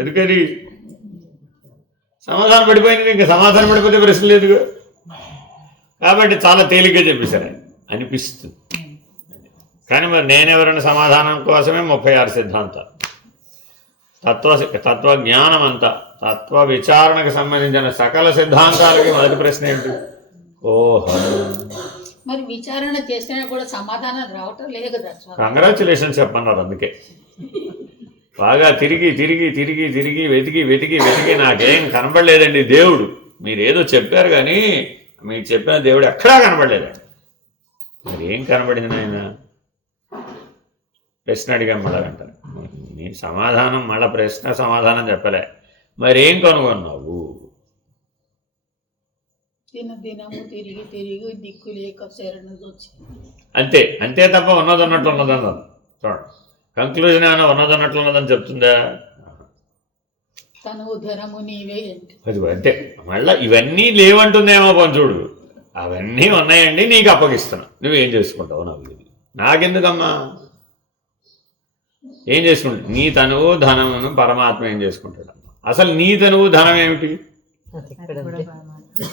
ఎందుకని సమాధానం పడిపోయింది, ఇంకా సమాధానం పడిపోతే ప్రశ్న లేదుగా. కాబట్టి చాలా తేలిగ్గా చెప్పేశారు అనిపిస్తుంది. కానీ మరి నేనెవరని సమాధానం కోసమే 36 సిద్ధాంతాలు. తత్వజ్ఞానం అంతా, తత్వ విచారణకు సంబంధించిన సకల సిద్ధాంతాలకి మొదటి ప్రశ్న ఏంటి? ఓహో, మరి విచారణ చేసినా కూడా సమాధానం రావటం లేదు కదా. కంగ్రాచులేషన్స్ చెప్పన్నారు. అందుకే బాగా తిరిగి తిరిగి తిరిగి తిరిగి వెతికి వెతికి వెతికి నాకేం కనపడలేదండి దేవుడు. మీరేదో చెప్పారు కానీ మీరు చెప్పిన దేవుడు ఎక్కడా కనపడలేదండి. మరి ఏం కనపడింది నాయన? ప్రశ్న అడిగాం మళ్ళా అంటారు, నీ సమాధానం మళ్ళీ ప్రశ్న సమాధానం చెప్పలే, మరేం కనుగొన్నావు? దినము తిరిగి తిరిగి దిక్కు లేక అంతే. అంతే తప్ప ఉన్నదన్నట్లు ఉన్నదన్నది చూడండి. కంక్లూజన్ ఏమైనా ఉన్నదన్నట్లు ఉన్నదని చెప్తుందా? తను ధనము నీవే అది అంతే. మళ్ళీ ఇవన్నీ లేవంటుందేమో పంచుడు, అవన్నీ ఉన్నాయండి, నీకు అప్పగిస్తున్నా, నువ్వేం చేసుకుంటావు నాకు నాకెందుకమ్మా? ఏం చేసుకుంటావు? నీ తనువు ధనమును పరమాత్మ ఏం చేసుకుంటాడమ్మా? అసలు నీ తనువు ధనం ఏమిటి?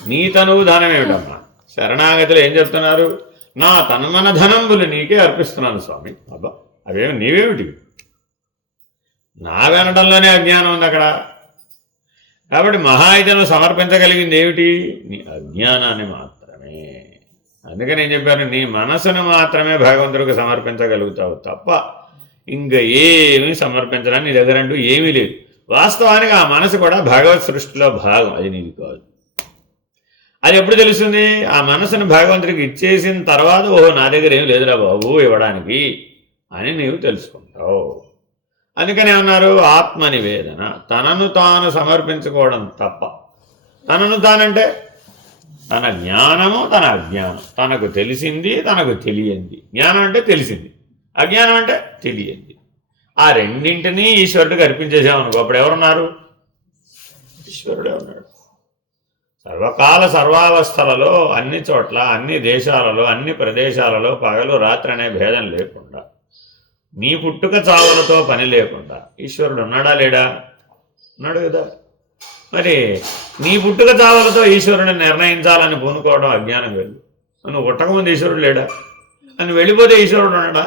నీ తనువు ధనం ఏమిటమ్మా? శరణాగతిలో ఏం చెప్తున్నారు? నా తన్మన ధనంబులు నీకే అర్పిస్తున్నాను స్వామి. అబ్బా అవేమి నీవేమిటి? నా వినడంలోనే అజ్ఞానం ఉంది అక్కడ. కాబట్టి మహాయుధను సమర్పించగలిగింది ఏమిటి? నీ అజ్ఞానాన్ని మాత్రమే. అందుకని నేను చెప్పాను, నీ మనసును మాత్రమే భగవంతుడికి సమర్పించగలుగుతావు తప్ప ఇంకా ఏమీ సమర్పించడానికి నీ దగ్గర అంటూ ఏమీ లేదు. వాస్తవానికి ఆ మనసు కూడా భగవత్ సృష్టిలో భాగం, అది నీది కాదు. అది ఎప్పుడు తెలుస్తుంది? ఆ మనసును భగవంతుడికి ఇచ్చేసిన తర్వాత, ఓహో నా దగ్గర ఏం లేదురా బాబు ఇవ్వడానికి అని నీవు తెలుసుకుంటావు. అందుకని ఏమన్నారు? ఆత్మ నివేదన, తనను తాను సమర్పించుకోవడం తప్ప. తనను తానంటే తన జ్ఞానము, తన అజ్ఞానం, తనకు తెలిసింది, తనకు తెలియంది. జ్ఞానం అంటే తెలిసింది, అజ్ఞానం అంటే తెలియంది. ఆ రెండింటినీ ఈశ్వరుడికి అర్పించేసామనుకో, అప్పుడు ఎవరున్నారు? ఈశ్వరుడే ఉన్నాడు. సర్వకాల సర్వావస్థలలో, అన్ని చోట్ల, అన్ని దేశాలలో, అన్ని ప్రదేశాలలో పగలు రాత్రి అనే భేదం లేకుండా, నీ పుట్టుక చావులతో పని లేకుండా ఈశ్వరుడు ఉన్నాడా లేడా? ఉన్నాడు కదా. మరి నీ పుట్టుక చావులతో ఈశ్వరుని నిర్ణయించాలని పూనుకోవడం అజ్ఞానం కాదు. నువ్వు పుట్టకముందు ఈశ్వరుడు లేడా? నువ్వు వెళ్ళిపోతే ఈశ్వరుడు ఉన్నాడా?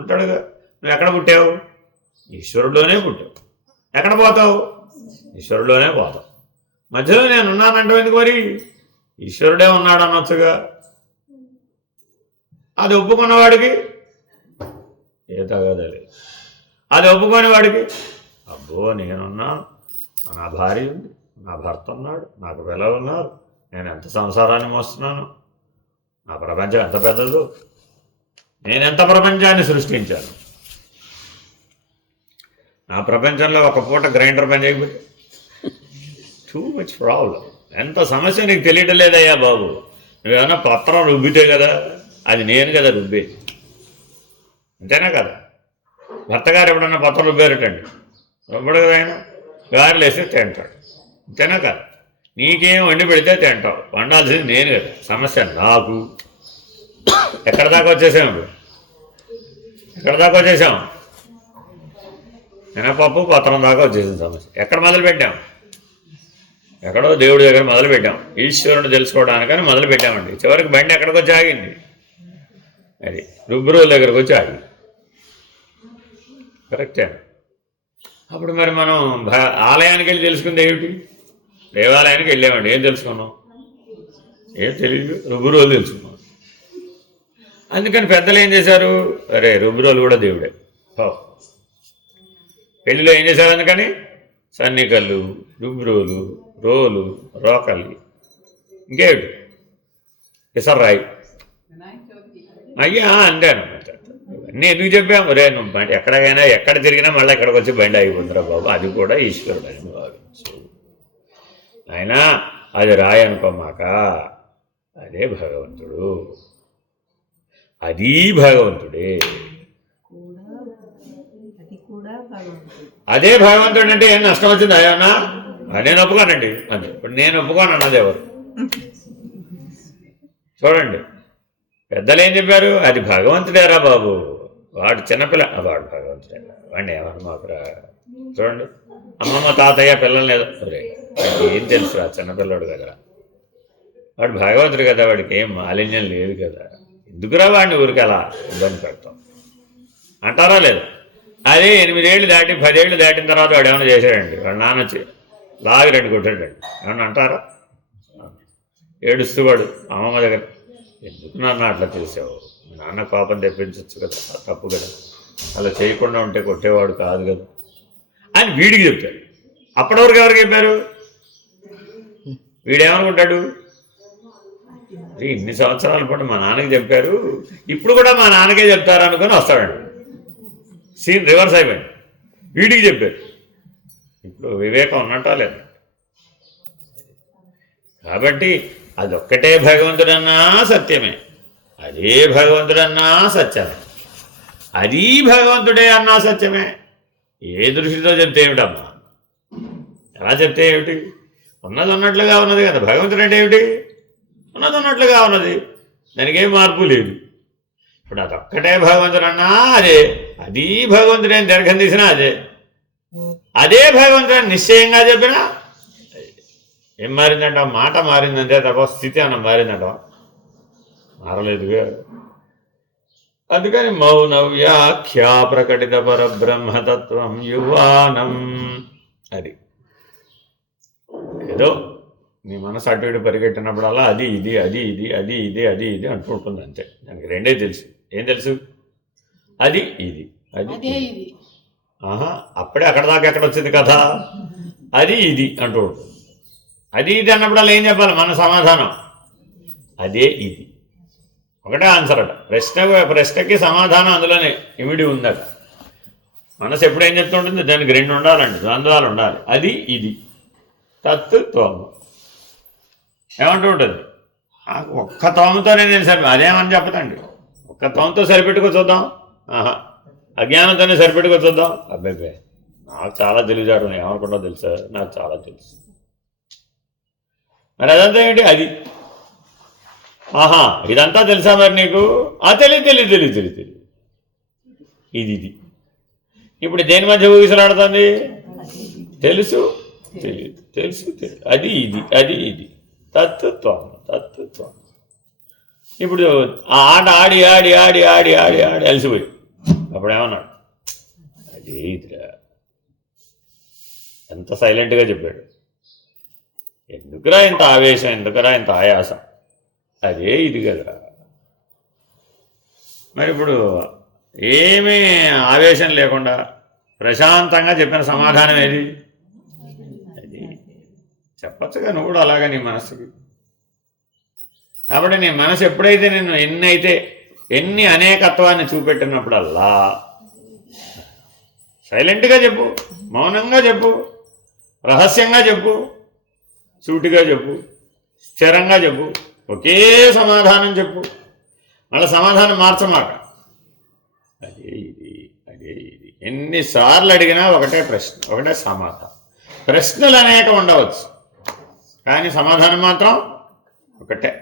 ఉంటాడుగా. నువ్వు ఎక్కడ పుట్టావు? ఈశ్వరుడులోనే పుట్టావు. ఎక్కడ పోతావు? ఈశ్వరుడులోనే పోతావు. మధ్యలో నేను ఉన్నానంటే ఎందుకు? మరి ఈశ్వరుడే ఉన్నాడు అనొచ్చుగా. అది ఒప్పుకున్నవాడికి ఏ తగదలేదు. అది ఒప్పుకొని వాడికి అబ్బో నేనున్నాను, నా భార్య ఉంది, నా భర్త ఉన్నాడు, నాకు పిల్లలు ఉన్నారు, నేను ఎంత సంసారాన్ని మోస్తున్నాను, నా ప్రపంచం ఎంత పెద్దదో, నేను ఎంత ప్రపంచాన్ని సృష్టించాను, నా ప్రపంచంలో ఒక పూట గ్రైండర్ పని చేయకపోతే టూ మచ్ ప్రాబ్లం. ఎంత సమస్య నీకు తెలియటం లేదయ్యా బాబు. నువ్వేమన్నా పత్రం రుబ్బితే కదా, అది నేను కదా రుబ్బేది, అంతేనా కదా? భర్త గారు ఎప్పుడన్నా పత్రం రుబ్బారటండి, రుబ్బడు కదా. ఆయన గారెలు వేస్తే తింటాడు, అంతేనా కదా? నీకేం వండి పెడితే తింటావు, వండాల్సింది నేను కదా. సమస్య నాకు. ఎక్కడ దాకా వచ్చేసాము ఇప్పుడు? ఎక్కడ దాకా వచ్చేసాము? మినపప్పు పత్రం దాకా వచ్చేసింది సమస్య. ఎక్కడ మొదలు పెట్టాం? ఎక్కడో దేవుడి దగ్గర మొదలు పెట్టాం, ఈశ్వరుని తెలుసుకోవడానికని మొదలు పెట్టామండి. చివరికి బండి ఎక్కడికి వచ్చి ఆగింది? అది రుబ్బురోల దగ్గరకు వచ్చి ఆగింది. కరెక్టే. అప్పుడు మరి మనం ఆలయానికి వెళ్ళి తెలుసుకుంది ఏమిటి? దేవాలయానికి వెళ్ళామండి, ఏం తెలుసుకున్నాం? ఏం తెలియదు, రుబ్బురోలు తెలుసుకున్నాం. అందుకని పెద్దలు ఏం చేశారు? అరే రుబ్బురోలు కూడా దేవుడే. పెళ్ళిలో ఏం చేశారు? అందుకని సన్నికళ్ళు, రుబ్బురోలు, రోలు, రోకలి, ఇంకేమిటి, ఇసర్రాయి, అయ్యా అంతే అనమాట. ఇవన్నీ ఎందుకు చెప్పాము? రే నువ్వు ఎక్కడికైనా ఎక్కడ తిరిగినా మళ్ళీ ఇక్కడికి వచ్చి బండి అయిపోతుందిరా బాబు, అది కూడా ఈశ్వరుడు అని భావించు. ఆయన అది రాయి అనుకోమాక, అదే భగవంతుడు, అది భగవంతుడే. అదే భగవంతుడు అంటే ఏం నష్టం వచ్చింది? అయ్యన్నా నేను ఒప్పుకోనండి అంతే. ఇప్పుడు నేను ఒప్పుకోను అన్నది ఎవరు? చూడండి, పెద్దలు ఏం చెప్పారు? అది భగవంతుడేరా బాబు, వాడు చిన్నపిల్ల, వాడు భగవంతుడే, వాడిని ఏమన్నా మాకురా. చూడండి, అమ్మమ్మ తాతయ్య పిల్లలు లేదా, ఏం తెలుసు, ఆ చిన్నపిల్లడు కదరా, వాడు భగవంతుడు కదా, వాడికి ఏం మాలిన్యం లేదు కదా, ఎందుకురా వాడిని ఊరికి అలా ఇబ్బంది పెడతాం అంటారా లేదా? అదే 8 ఏళ్ళు దాటి 10 ఏళ్ళు దాటిన తర్వాత వాడు ఏమైనా చేశాడండి, వాడు నాన్న వచ్చి లాగి 2 కొట్టాడండి, ఏమన్నా అంటారా? ఏడుస్తూ వాడు అమ్మమ్మ దగ్గర, ఎందుకు నాన్న అట్లా చేసావు, మీ నాన్న కోపం తెప్పించవచ్చు కదా, తప్పు కదా, అలా చేయకుండా ఉంటే కొట్టేవాడు కాదు కదా అని వీడికి చెప్తాడు. అప్పటివరకు ఎవరికి చెప్పారు? వీడేమనుకుంటాడు? ఇన్ని సంవత్సరాల పాటు మా నాన్నకి చెప్పారు, ఇప్పుడు కూడా మా నాన్నకే చెప్తారు అనుకుని వస్తాడండి. సీన్ రివర్స్ అయిపోయింది, వీడికి చెప్పారు. ఇప్పుడు వివేకం ఉన్నట్టా లేదా? కాబట్టి అదొక్కటే భగవంతుడన్నా సత్యమే, అదే భగవంతుడన్నా సత్యమే, అది భగవంతుడే అన్నా సత్యమే. ఏ దృష్టితో చెప్తే ఏమిటమ్మా? ఎలా చెప్తే ఏమిటి? ఉన్నది ఉన్నట్లుగా ఉన్నది కదా. భగవంతుడు అంటే ఏమిటి? ఉన్నది ఉన్నట్లుగా ఉన్నది, దానికి ఏం మార్పు లేదు. ఇప్పుడు అదొక్కటే భగవంతుడన్నా అదే, అది భగవంతుడే అని దీర్ఘం తీసినా అదే, అదే భగవంతుడు నిశ్చయంగా చెప్పినా ఏం మారిందంట? మాట మారిందంటే తప్ప స్థితి అన్న మారిందంట. మారలేదుగా. అందుకని మౌన వ్యాఖ్యా ప్రకటిత పరబ్రహ్మతత్వం యువానం. అది ఏదో నీ మనసు అటు ఇటు పరిగెట్టినప్పుడల్లా అది ఇది అది ఇది అది ఇది అది ఇది అంటూ ఉంటుంది అంతే. దానికి రెండే తెలుసు. ఏం తెలుసు? అది ఇది అది ఇది. ఆహా, అప్పుడే అక్కడ దాకా ఎక్కడ వచ్చింది కదా. అది ఇది అంటూ ఉంటుంది. అది ఇది అన్నప్పుడల్లా ఏం చెప్పాలి? మన సమాధానం అదే ఇది. ఒకటే ఆన్సర్ అట. ప్రశ్నకి సమాధానం అందులోనే ఇమిడి ఉందట. మనసు ఎప్పుడు ఏం చెప్తూ ఉంటుంది? దానికి రెండు ఉండాలండి, ద్వంద్వాలు ఉండాలి. అది ఇది తత్ త్వము ఏమంటూ ఉంటుంది? ఒక్క తోమతోనే నేను అదేమని చెప్పదండి. ఒక్క తోమతో సరిపెట్టుకో చూద్దాం. ఆహా, అజ్ఞానంతోనే సరిపెట్టుకో చూద్దాం. అబ్బాయి నాకు చాలా తెలియజాడు, ఏమనుకుంటా తెలుసా? నాకు చాలా తెలుసు. మరి అదంతా ఏంటి? అది. ఆహా, ఇదంతా తెలుసా మరి నీకు? తెలియదు. ఇది. ఇప్పుడు దేని మధ్య ఊగిసలాడుతుంది? తెలుసు తెలియదు, తెలుసు తెలియదు. అది ఇది తత్వం. ఇప్పుడు ఆ ఆట ఆడి ఆడి ఆడి ఆడి ఆడి ఆడి అలసిపోయి అప్పుడు ఏమన్నాడు? అదే ఇదిరా. ఎంత సైలెంట్గా చెప్పాడు. ఎందుకురా ఇంత ఆవేశం, ఎందుకురా ఇంత ఆయాసం? అదే ఇది కదా. మరి ఇప్పుడు ఏమీ ఆవేశం లేకుండా ప్రశాంతంగా చెప్పిన సమాధానం ఏది? అది చెప్పచ్చుగా నువ్వు కూడా అలాగా నీ మనస్సుకి. కాబట్టి నీ మనసు ఎప్పుడైతే నేను ఎన్ని అనేకత్వాన్ని చూపెట్టినప్పుడల్లా సైలెంట్గా చెప్పు, మౌనంగా చెప్పు, రహస్యంగా చెప్పు, సూటిగా చెప్పు, స్థిరంగా చెప్పు, ఒకే సమాధానం చెప్పు. మళ్ళీ సమాధానం మార్చమాట. అదే ఇది. ఎన్నిసార్లు అడిగినా ఒకటే ప్రశ్న, ఒకటే సమాధానం. ప్రశ్నలు అనేక ఉండవచ్చు, కానీ సమాధానం మాత్రం ఒకటే.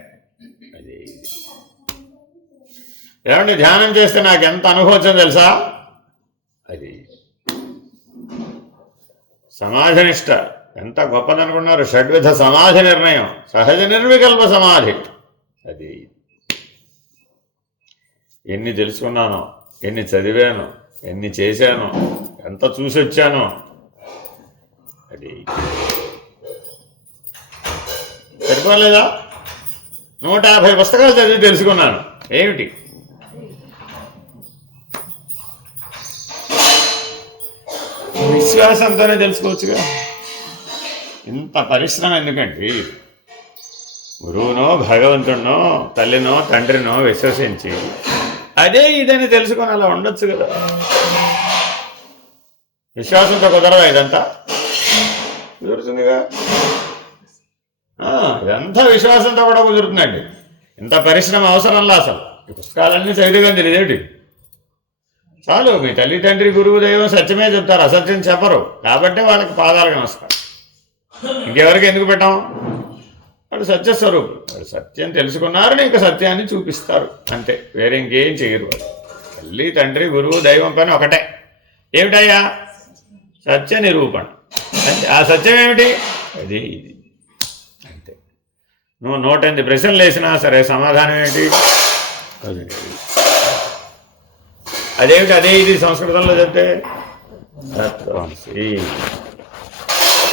అదే ఇది. ఏమంటే ధ్యానం చేస్తే నాకు ఎంత అనుభవం వచ్చిందో తెలుసా? అది సమాధినిష్ట ఎంత గొప్పదనుకున్నారు. షడ్విధ సమాధి నిర్ణయం, సహజ నిర్వికల్ప సమాధి. అది ఎన్ని తెలుసుకున్నానో, ఎన్ని చదివానో, ఎన్ని చేశానో, ఎంత చూసి వచ్చానో. అది సరిపోలేదా? 150 పుస్తకాలు చదివి తెలుసుకున్నాను. ఏమిటి? విశ్వాసంతోనే తెలుసుకోవచ్చుగా. ఇంత పరిశ్రమ ఎందుకండి? గురువునో, భగవంతుడినో, తల్లినో, తండ్రినో విశ్వసించి అదే ఇదని తెలుసుకొని అలా ఉండొచ్చు కదా. విశ్వాసంతో కుదరదా? ఇదంతా కుదురుతుందిగా. ఇదంతా విశ్వాసంతో కూడా కుదురుతుందండి. ఇంత పరిశ్రమ అవసరంలా. అసలు ఈ పుస్తకాలన్నీ చదివిగా తెలియదేంటి? చాలు, మీ తల్లి, తండ్రి, గురువు, దైవం సత్యమే చెప్తారు, అసత్యం చెప్పరు. కాబట్టి వాళ్ళకి పాదాలకు నమస్కారం. ఇంకెవరికి ఎందుకు పెట్టాం? వాడు సత్యస్వరూపుడు. వాడు సత్యం తెలుసుకున్నారని ఇంకా సత్యాన్ని చూపిస్తారు అంతే. వేరే ఇంకేం చేయరు వాళ్ళు. తల్లి, తండ్రి, గురువు, దైవం పని ఒకటే. ఏమిటయ్యా? సత్య నిరూపణ. అంటే ఆ సత్యం ఏమిటి? అది ఇది అంతే. నువ్వు 108 ప్రశ్నలు వేసినా సరే సమాధానం ఏంటి? అదేమిటి? అదే ఇది సంస్కృతంలో చెప్తే తత్వమసి.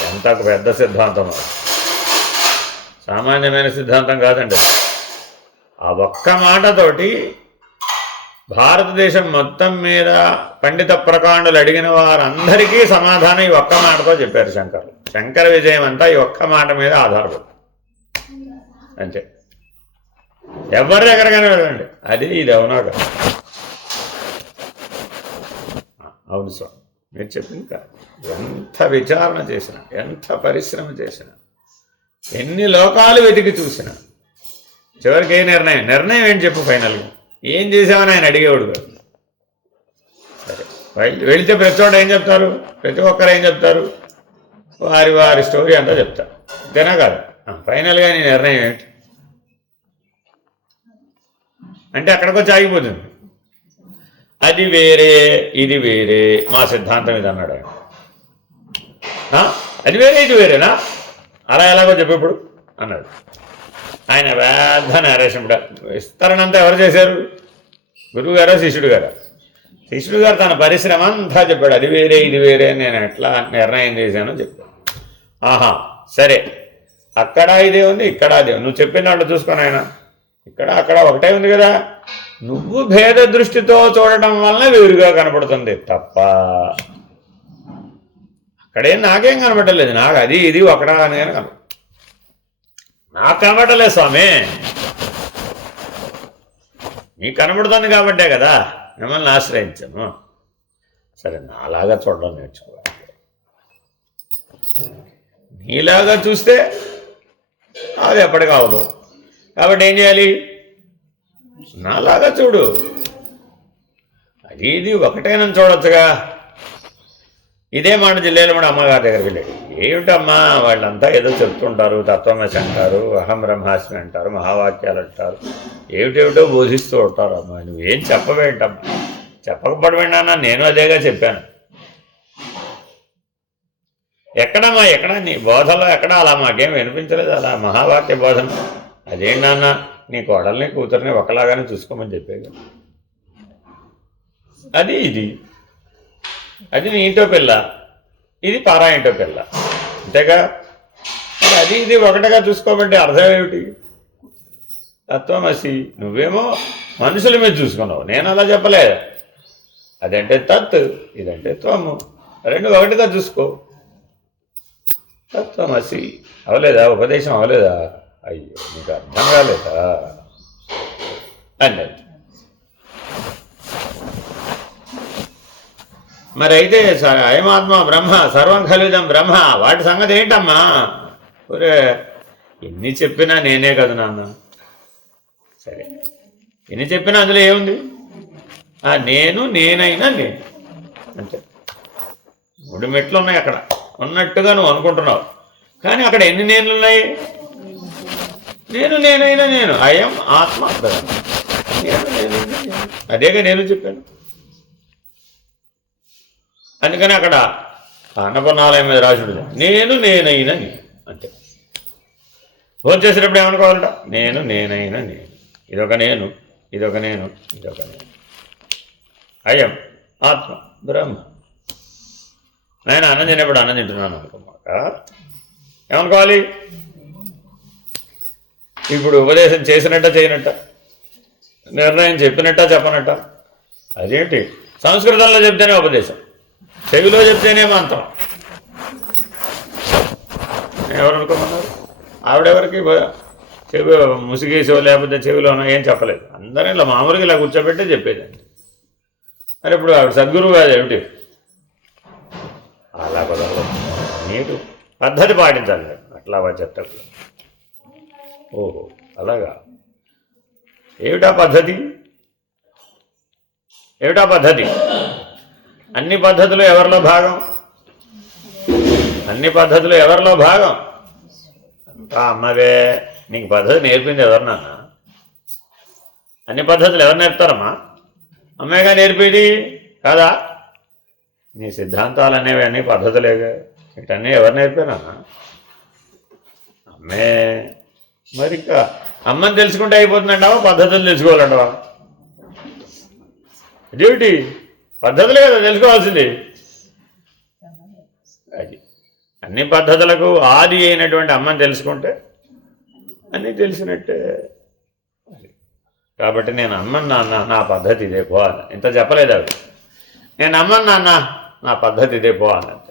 ఎంత పెద్ద సిద్ధాంతం, సామాన్యమైన సిద్ధాంతం కాదండి. ఆ ఒక్క మాటతోటి భారతదేశం మొత్తం మీద పండిత ప్రకాండులు అడిగిన వారందరికీ సమాధానం ఈ ఒక్క మాటతో చెప్పారు శంకరులు. శంకర విజయం అంతా ఈ ఒక్క మాట మీద ఆధారపడి అంతే. ఎవరి దగ్గరగానే వెళ్ళండి, అది ఇది అవునా కదా? అవును స్వామి, మీరు చెప్పింది కాదు. ఎంత విచారణ చేసినా, ఎంత పరిశ్రమ చేసినా, ఎన్ని లోకాలు వెతికి చూసినా చివరికి ఏ నిర్ణయం ఏంటి చెప్పు? ఫైనల్గా ఏం చేసామని ఆయన అడిగేవాడు కాదు. సరే, వెళితే ప్రతి చోట ఏం చెప్తారు? ప్రతి ఒక్కరు ఏం చెప్తారు? వారి వారి స్టోరీ అంతా చెప్తారు. అంతేనా కాదు? ఫైనల్గా నీ నిర్ణయం ఏంటి అంటే అక్కడికి వచ్చి ఆగిపోతుంది. అది వేరే, ఇది వేరే, మా సిద్ధాంతం ఇది అన్నాడు ఆయన. అది వేరే, ఇది వేరేనా? అలా ఎలాగో చెప్పేప్పుడు అన్నాడు. ఆయన పెద్ద నేరేషన్ విస్తరణ అంతా ఎవరు చేశారు? గురువు గారా శిష్యుడు గారా? శిష్యుడు గారు తన పరిశ్రమ అంతా చెప్పాడు. అది వేరే ఇది వేరే నేను ఎట్లా నిర్ణయం చేశానో చెప్పాడు. ఆహా సరే, అక్కడ ఇదే ఉంది, ఇక్కడ అదే నువ్వు చెప్పిన దాంట్లో చూసుకొని ఆయన ఇక్కడ అక్కడ ఒకటే ఉంది కదా. నువ్వు భేద దృష్టితో చూడటం వలన వేరుగా కనపడుతుంది తప్ప అక్కడేం నాకేం కనపడలేదు. నాకు అది ఇది ఒకటా అని నాకు కనబడలేదు స్వామి. నీకు కనబడుతుంది కాబట్టే కదా మిమ్మల్ని ఆశ్రయించాను. సరే, నాలాగా చూడడం నేర్చుకోవాలి. నీలాగా చూస్తే అది ఎప్పటికీ అవదు. కాబట్టి ఏం చేయాలి? నాలాగా చూడు. అది ఇది ఒకటేనని చూడొచ్చుగా. ఇదే మాట జిల్లాలో కూడా అమ్మగారి దగ్గరికి వెళ్ళాడు. ఏమిటమ్మా వాళ్ళంతా ఏదో చెప్తుంటారు, తత్వమసి అంటారు, అహం బ్రహ్మాస్మి అంటారు, మహావాక్యాలు అంటారు, ఏమిటేమిటో బోధిస్తూ ఉంటారు. అమ్మా నువ్వేం చెప్పవేంటమ్మా? చెప్పకపోవడమేనా? నేను అదేగా చెప్పాను. ఎక్కడమ్మా ఎక్కడ నీ బోధలో ఎక్కడ అలా మాకేం వినిపించలేదు. అలా మహావాక్య బోధన అదేంటన్నా నీ కోడల్ని కూతుర్ని ఒకలాగానే చూసుకోమని చెప్పేగా. అది ఇది అది నీ ఇంటో పిల్ల, ఇది పారా ఇంటో పిల్ల, అంతేగా. అది ఇది ఒకటిగా చూసుకోమంటే అర్థం ఏమిటి? తత్వమసి నువ్వేమో మనుషుల మీద చూసుకున్నావు, నేను అలా చెప్పలేదు. అదంటే తత్, ఇదంటే త్వము, రెండు ఒకటిగా చూసుకో. తత్వమసి అవలేదా? ఉపదేశం అవలేదా? అయ్యో నీకు అర్థం కాలేదా అన్నది. మరి అయితే అయమాత్మ బ్రహ్మ సర్వం ఖలిదం బ్రహ్మ, వాటి సంగతి ఏంటమ్మా? ఒరే ఎన్ని చెప్పినా నేనే కదా నాన్న. సరే ఎన్ని చెప్పినా అందులో ఏముంది? నేనైనా నేను అంతే. 3 మెట్లు ఉన్నాయి అక్కడ ఉన్నట్టుగా నువ్వు అనుకుంటున్నావు, కానీ అక్కడ ఎన్ని నేనులు ఉన్నాయి? నేనైనా నేను, అయం ఆత్మ బ్రహ్మ, అదేగా నేను చెప్పాను. అందుకని అక్కడ అన్నపూర్ణాలయం మీద రాసుడు నేనైనా నేను అంతే. భోజనం చేసేటప్పుడు ఏమనుకోవాలట? నేనైనా నేను, ఇదొక నేను, ఇదొక నేను, ఇదొక నేను, అయం ఆత్మ బ్రహ్మ. నేను అన్నం తినేప్పుడు అన్నం తింటున్నాను అనుకున్నాక ఏమనుకోవాలి? ఇప్పుడు ఉపదేశం చేసినట్ట చేయనట్ట, నిర్ణయం చెప్పినట్ట చెప్పనట్ట? అదేంటి? సంస్కృతంలో చెప్తేనే ఉపదేశం, చెవిలో చెప్తేనే మంత్రం. ఎవరు అనుకోమన్నారు? ఆవిడెవరికి చెవి ముసిగేసో లేకపోతే చెవిలోనో ఏం చెప్పలేదు. అందరూ ఇలా మామూలుగా ఇలా కూర్చోబెట్టే చెప్పేదండి. మరి ఇప్పుడు ఆవిడ సద్గురువు కాదు ఏమిటి? అలా కుదరదు. మీరు పద్ధతి పాటించాలి. అట్లా చెప్తారు. ఓహో అలాగా. ఏమిటా పద్ధతి? ఏమిటా పద్ధతి? అన్ని పద్ధతులు ఎవరిలో భాగం? అన్ని పద్ధతులు ఎవరిలో భాగం? అంతా అమ్మవే. నీకు పద్ధతి నేర్పింది ఎవరు నాన్న? అన్ని పద్ధతులు ఎవరు నేర్పుతారమ్మా? అమ్మేగా నేర్పేది కాదా? నీ సిద్ధాంతాలు అనేవి అన్ని పద్ధతులేగా. వీటన్నీ ఎవరు నేర్పారా? అమ్మే. మరి ఇంకా అమ్మని తెలుసుకుంటే అయిపోతుందంటావా? పద్ధతులు తెలుసుకోవాలంటావా? అదేమిటి? పద్ధతులే కదా తెలుసుకోవాల్సింది. అది అన్ని పద్ధతులకు ఆది అయినటువంటి అమ్మని తెలుసుకుంటే అన్నీ తెలిసినట్టే. కాబట్టి నేను అమ్మని నాన్న, నా పద్ధతి ఇదే పో అన్న. ఇంత చెప్పలేదు అవి. నేను అమ్మని నాన్న, నా పద్ధతి ఇదే పో అన్నంత.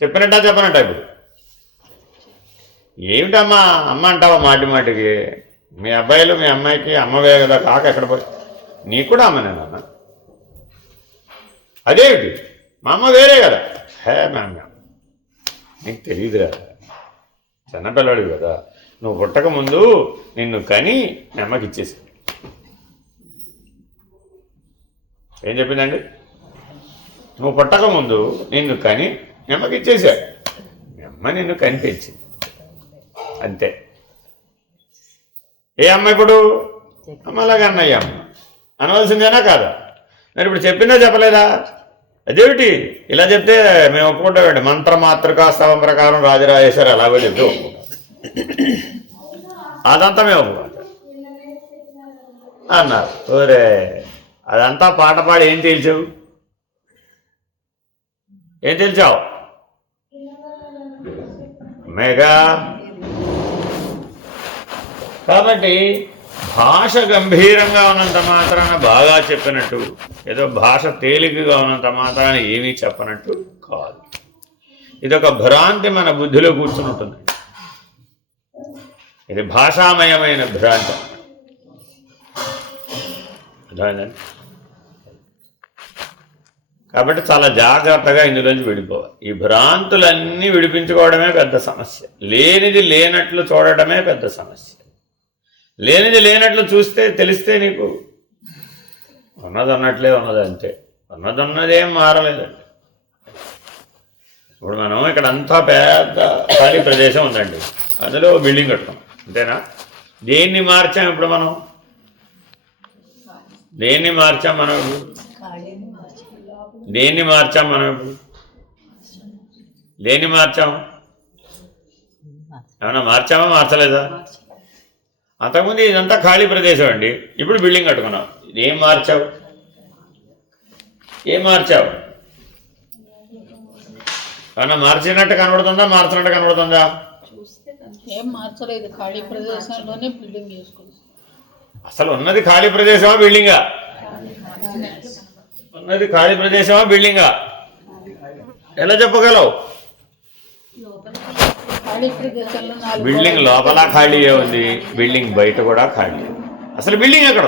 చెప్పినట్టా చెప్పనట్టా? ఇప్పుడు ఏమిటమ్మా అమ్మ అంటావా మాటి మాటికి? మీ అబ్బాయిలు మీ అమ్మాయికి అమ్మవే కదా, కాక ఎక్కడ పోయి నీకు కూడా అమ్మనే నాన్న. అదేమిటి? మా అమ్మ వేరే కదా. హే మ్యామ్, నీకు తెలియదురా, చిన్నపిల్లడు కదా. నువ్వు పుట్టక ముందు నిన్ను కని మీ అమ్మకి ఇచ్చేసి. ఏం చెప్పిందండి? నువ్వు పుట్టక ముందు నిన్ను కని మీ అమ్మకి ఇచ్చేసాడు. మీ అమ్మ నిన్ను కని తెచ్చింది అంతే. ఏ అమ్మ ఇప్పుడు? అమ్మలాగా అన్నయ్య అమ్మ అనవలసిందేనా కాదా? మరి ఇప్పుడు చెప్పిందా చెప్పలేదా? అదేమిటి ఇలా చెప్తే మేము ఒప్పుకుంటామండి. మంత్రమాతృక స్తవం ప్రకారం రాజరాజేశ్వరి అలాగే చెప్తే ఒప్పుకుంటాం. అదంతమే ఒక పాట అన్నారు. ఓరే అదంతా పాట పాడి ఏం తేల్చావు? ఏం తేల్చావు? మెగా. కాబట్టి భాష గంభీరంగా ఉన్నంత మాత్రాన బాగా చెప్పినట్టు, ఏదో భాష తేలికగా ఉన్నంత మాత్రాన ఏమీ చెప్పనట్టు కాదు. ఇదొక భ్రాంతి మన బుద్ధిలో కూర్చుని ఉంటుంది. ఇది భాషామయమైన భ్రాంతి. అర్థమైందండి? కాబట్టి చాలా జాగ్రత్తగా ఇందులోంచి విడిపోవాలి. ఈ భ్రాంతులన్నీ విడిపించుకోవడమే పెద్ద సమస్య. లేనిది లేనట్లు చూడటమే పెద్ద సమస్య. లేనిది లేనట్లు చూస్తే తెలిస్తే నీకు ఉన్నది ఉన్నట్లే ఉన్నది, అంతే. ఉన్నదేం మారలేదండి. ఇప్పుడు మనం ఇక్కడ అంతా పెద్ద ఖాళీ ప్రదేశం ఉందండి, అందులో బిల్డింగ్ కట్టుకున్నాం, అంతేనా? దేన్ని మార్చాం ఇప్పుడు మనం? దేన్ని మార్చాం మనం ఇప్పుడు? దేన్ని మార్చాం మనం ఇప్పుడు? దేన్ని మార్చాం? ఏమన్నా మార్చామా మార్చలేదా? అంతకుముందు ఇదంతా ఖాళీ ప్రదేశం అండి, ఇప్పుడు బిల్డింగ్ కట్టుకున్నాం. ఏం మార్చావు? ఏం మార్చావు? ఏమన్నా మార్చినట్టు కనబడుతుందా మార్చినట్టు కనబడుతుందా? ఏం మార్చలేదు, ఖాళీ ప్రదేశంలోనే బిల్డింగ్ చేసుకున్నాం. అసలు ఉన్నది ఖాళీ ప్రదేశమా బిల్డింగా? ఉన్నది ఖాళీ ప్రదేశమా బిల్డింగా? ఎలా చెప్పగలవు? బిల్డింగ్ లోపల ఖాళీయే ఉంది, బిల్డింగ్ బయట కూడా ఖాళీ. అసలు బిల్డింగ్ ఎక్కడ?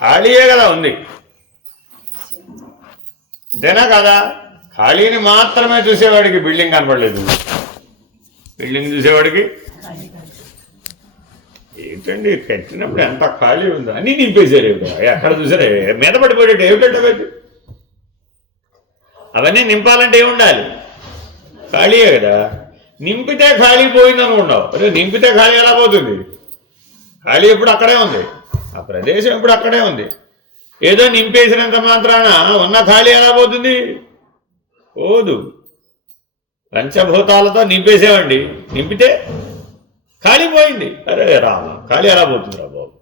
ఖాళీయే కదా ఉంది, అంతేనా కదా? ఖాళీని మాత్రమే చూసేవాడికి బిల్డింగ్ కనపడలేదు, బిల్డింగ్ చూసేవాడికి ఏంటండి కట్టినప్పుడు ఎంత ఖాళీ ఉందో అన్నీ నింపేశారు. ఎక్కడ చూసారే మీద పడిపోయేటట్టు ఏమిటంటే అవన్నీ నింపాలంటే ఏముండాలి? ఖాళీయే కదా. నింపితే ఖాళీ పోయింది అనుకుంటావు. అదే నింపితే ఖాళీ ఎలా పోతుంది? ఖాళీ ఎప్పుడు అక్కడే ఉంది, ఆ ప్రదేశం ఎప్పుడు అక్కడే ఉంది. ఏదో నింపేసినంత మాత్రాన ఉన్న ఖాళీ ఎలా పోతుంది? పోదు. పంచభూతాలతో నింపేసేవండి, నింపితే ఖాళీ పోయింది. అరే రామ, ఖాళీ ఎలా పోతుందిరా బాబు?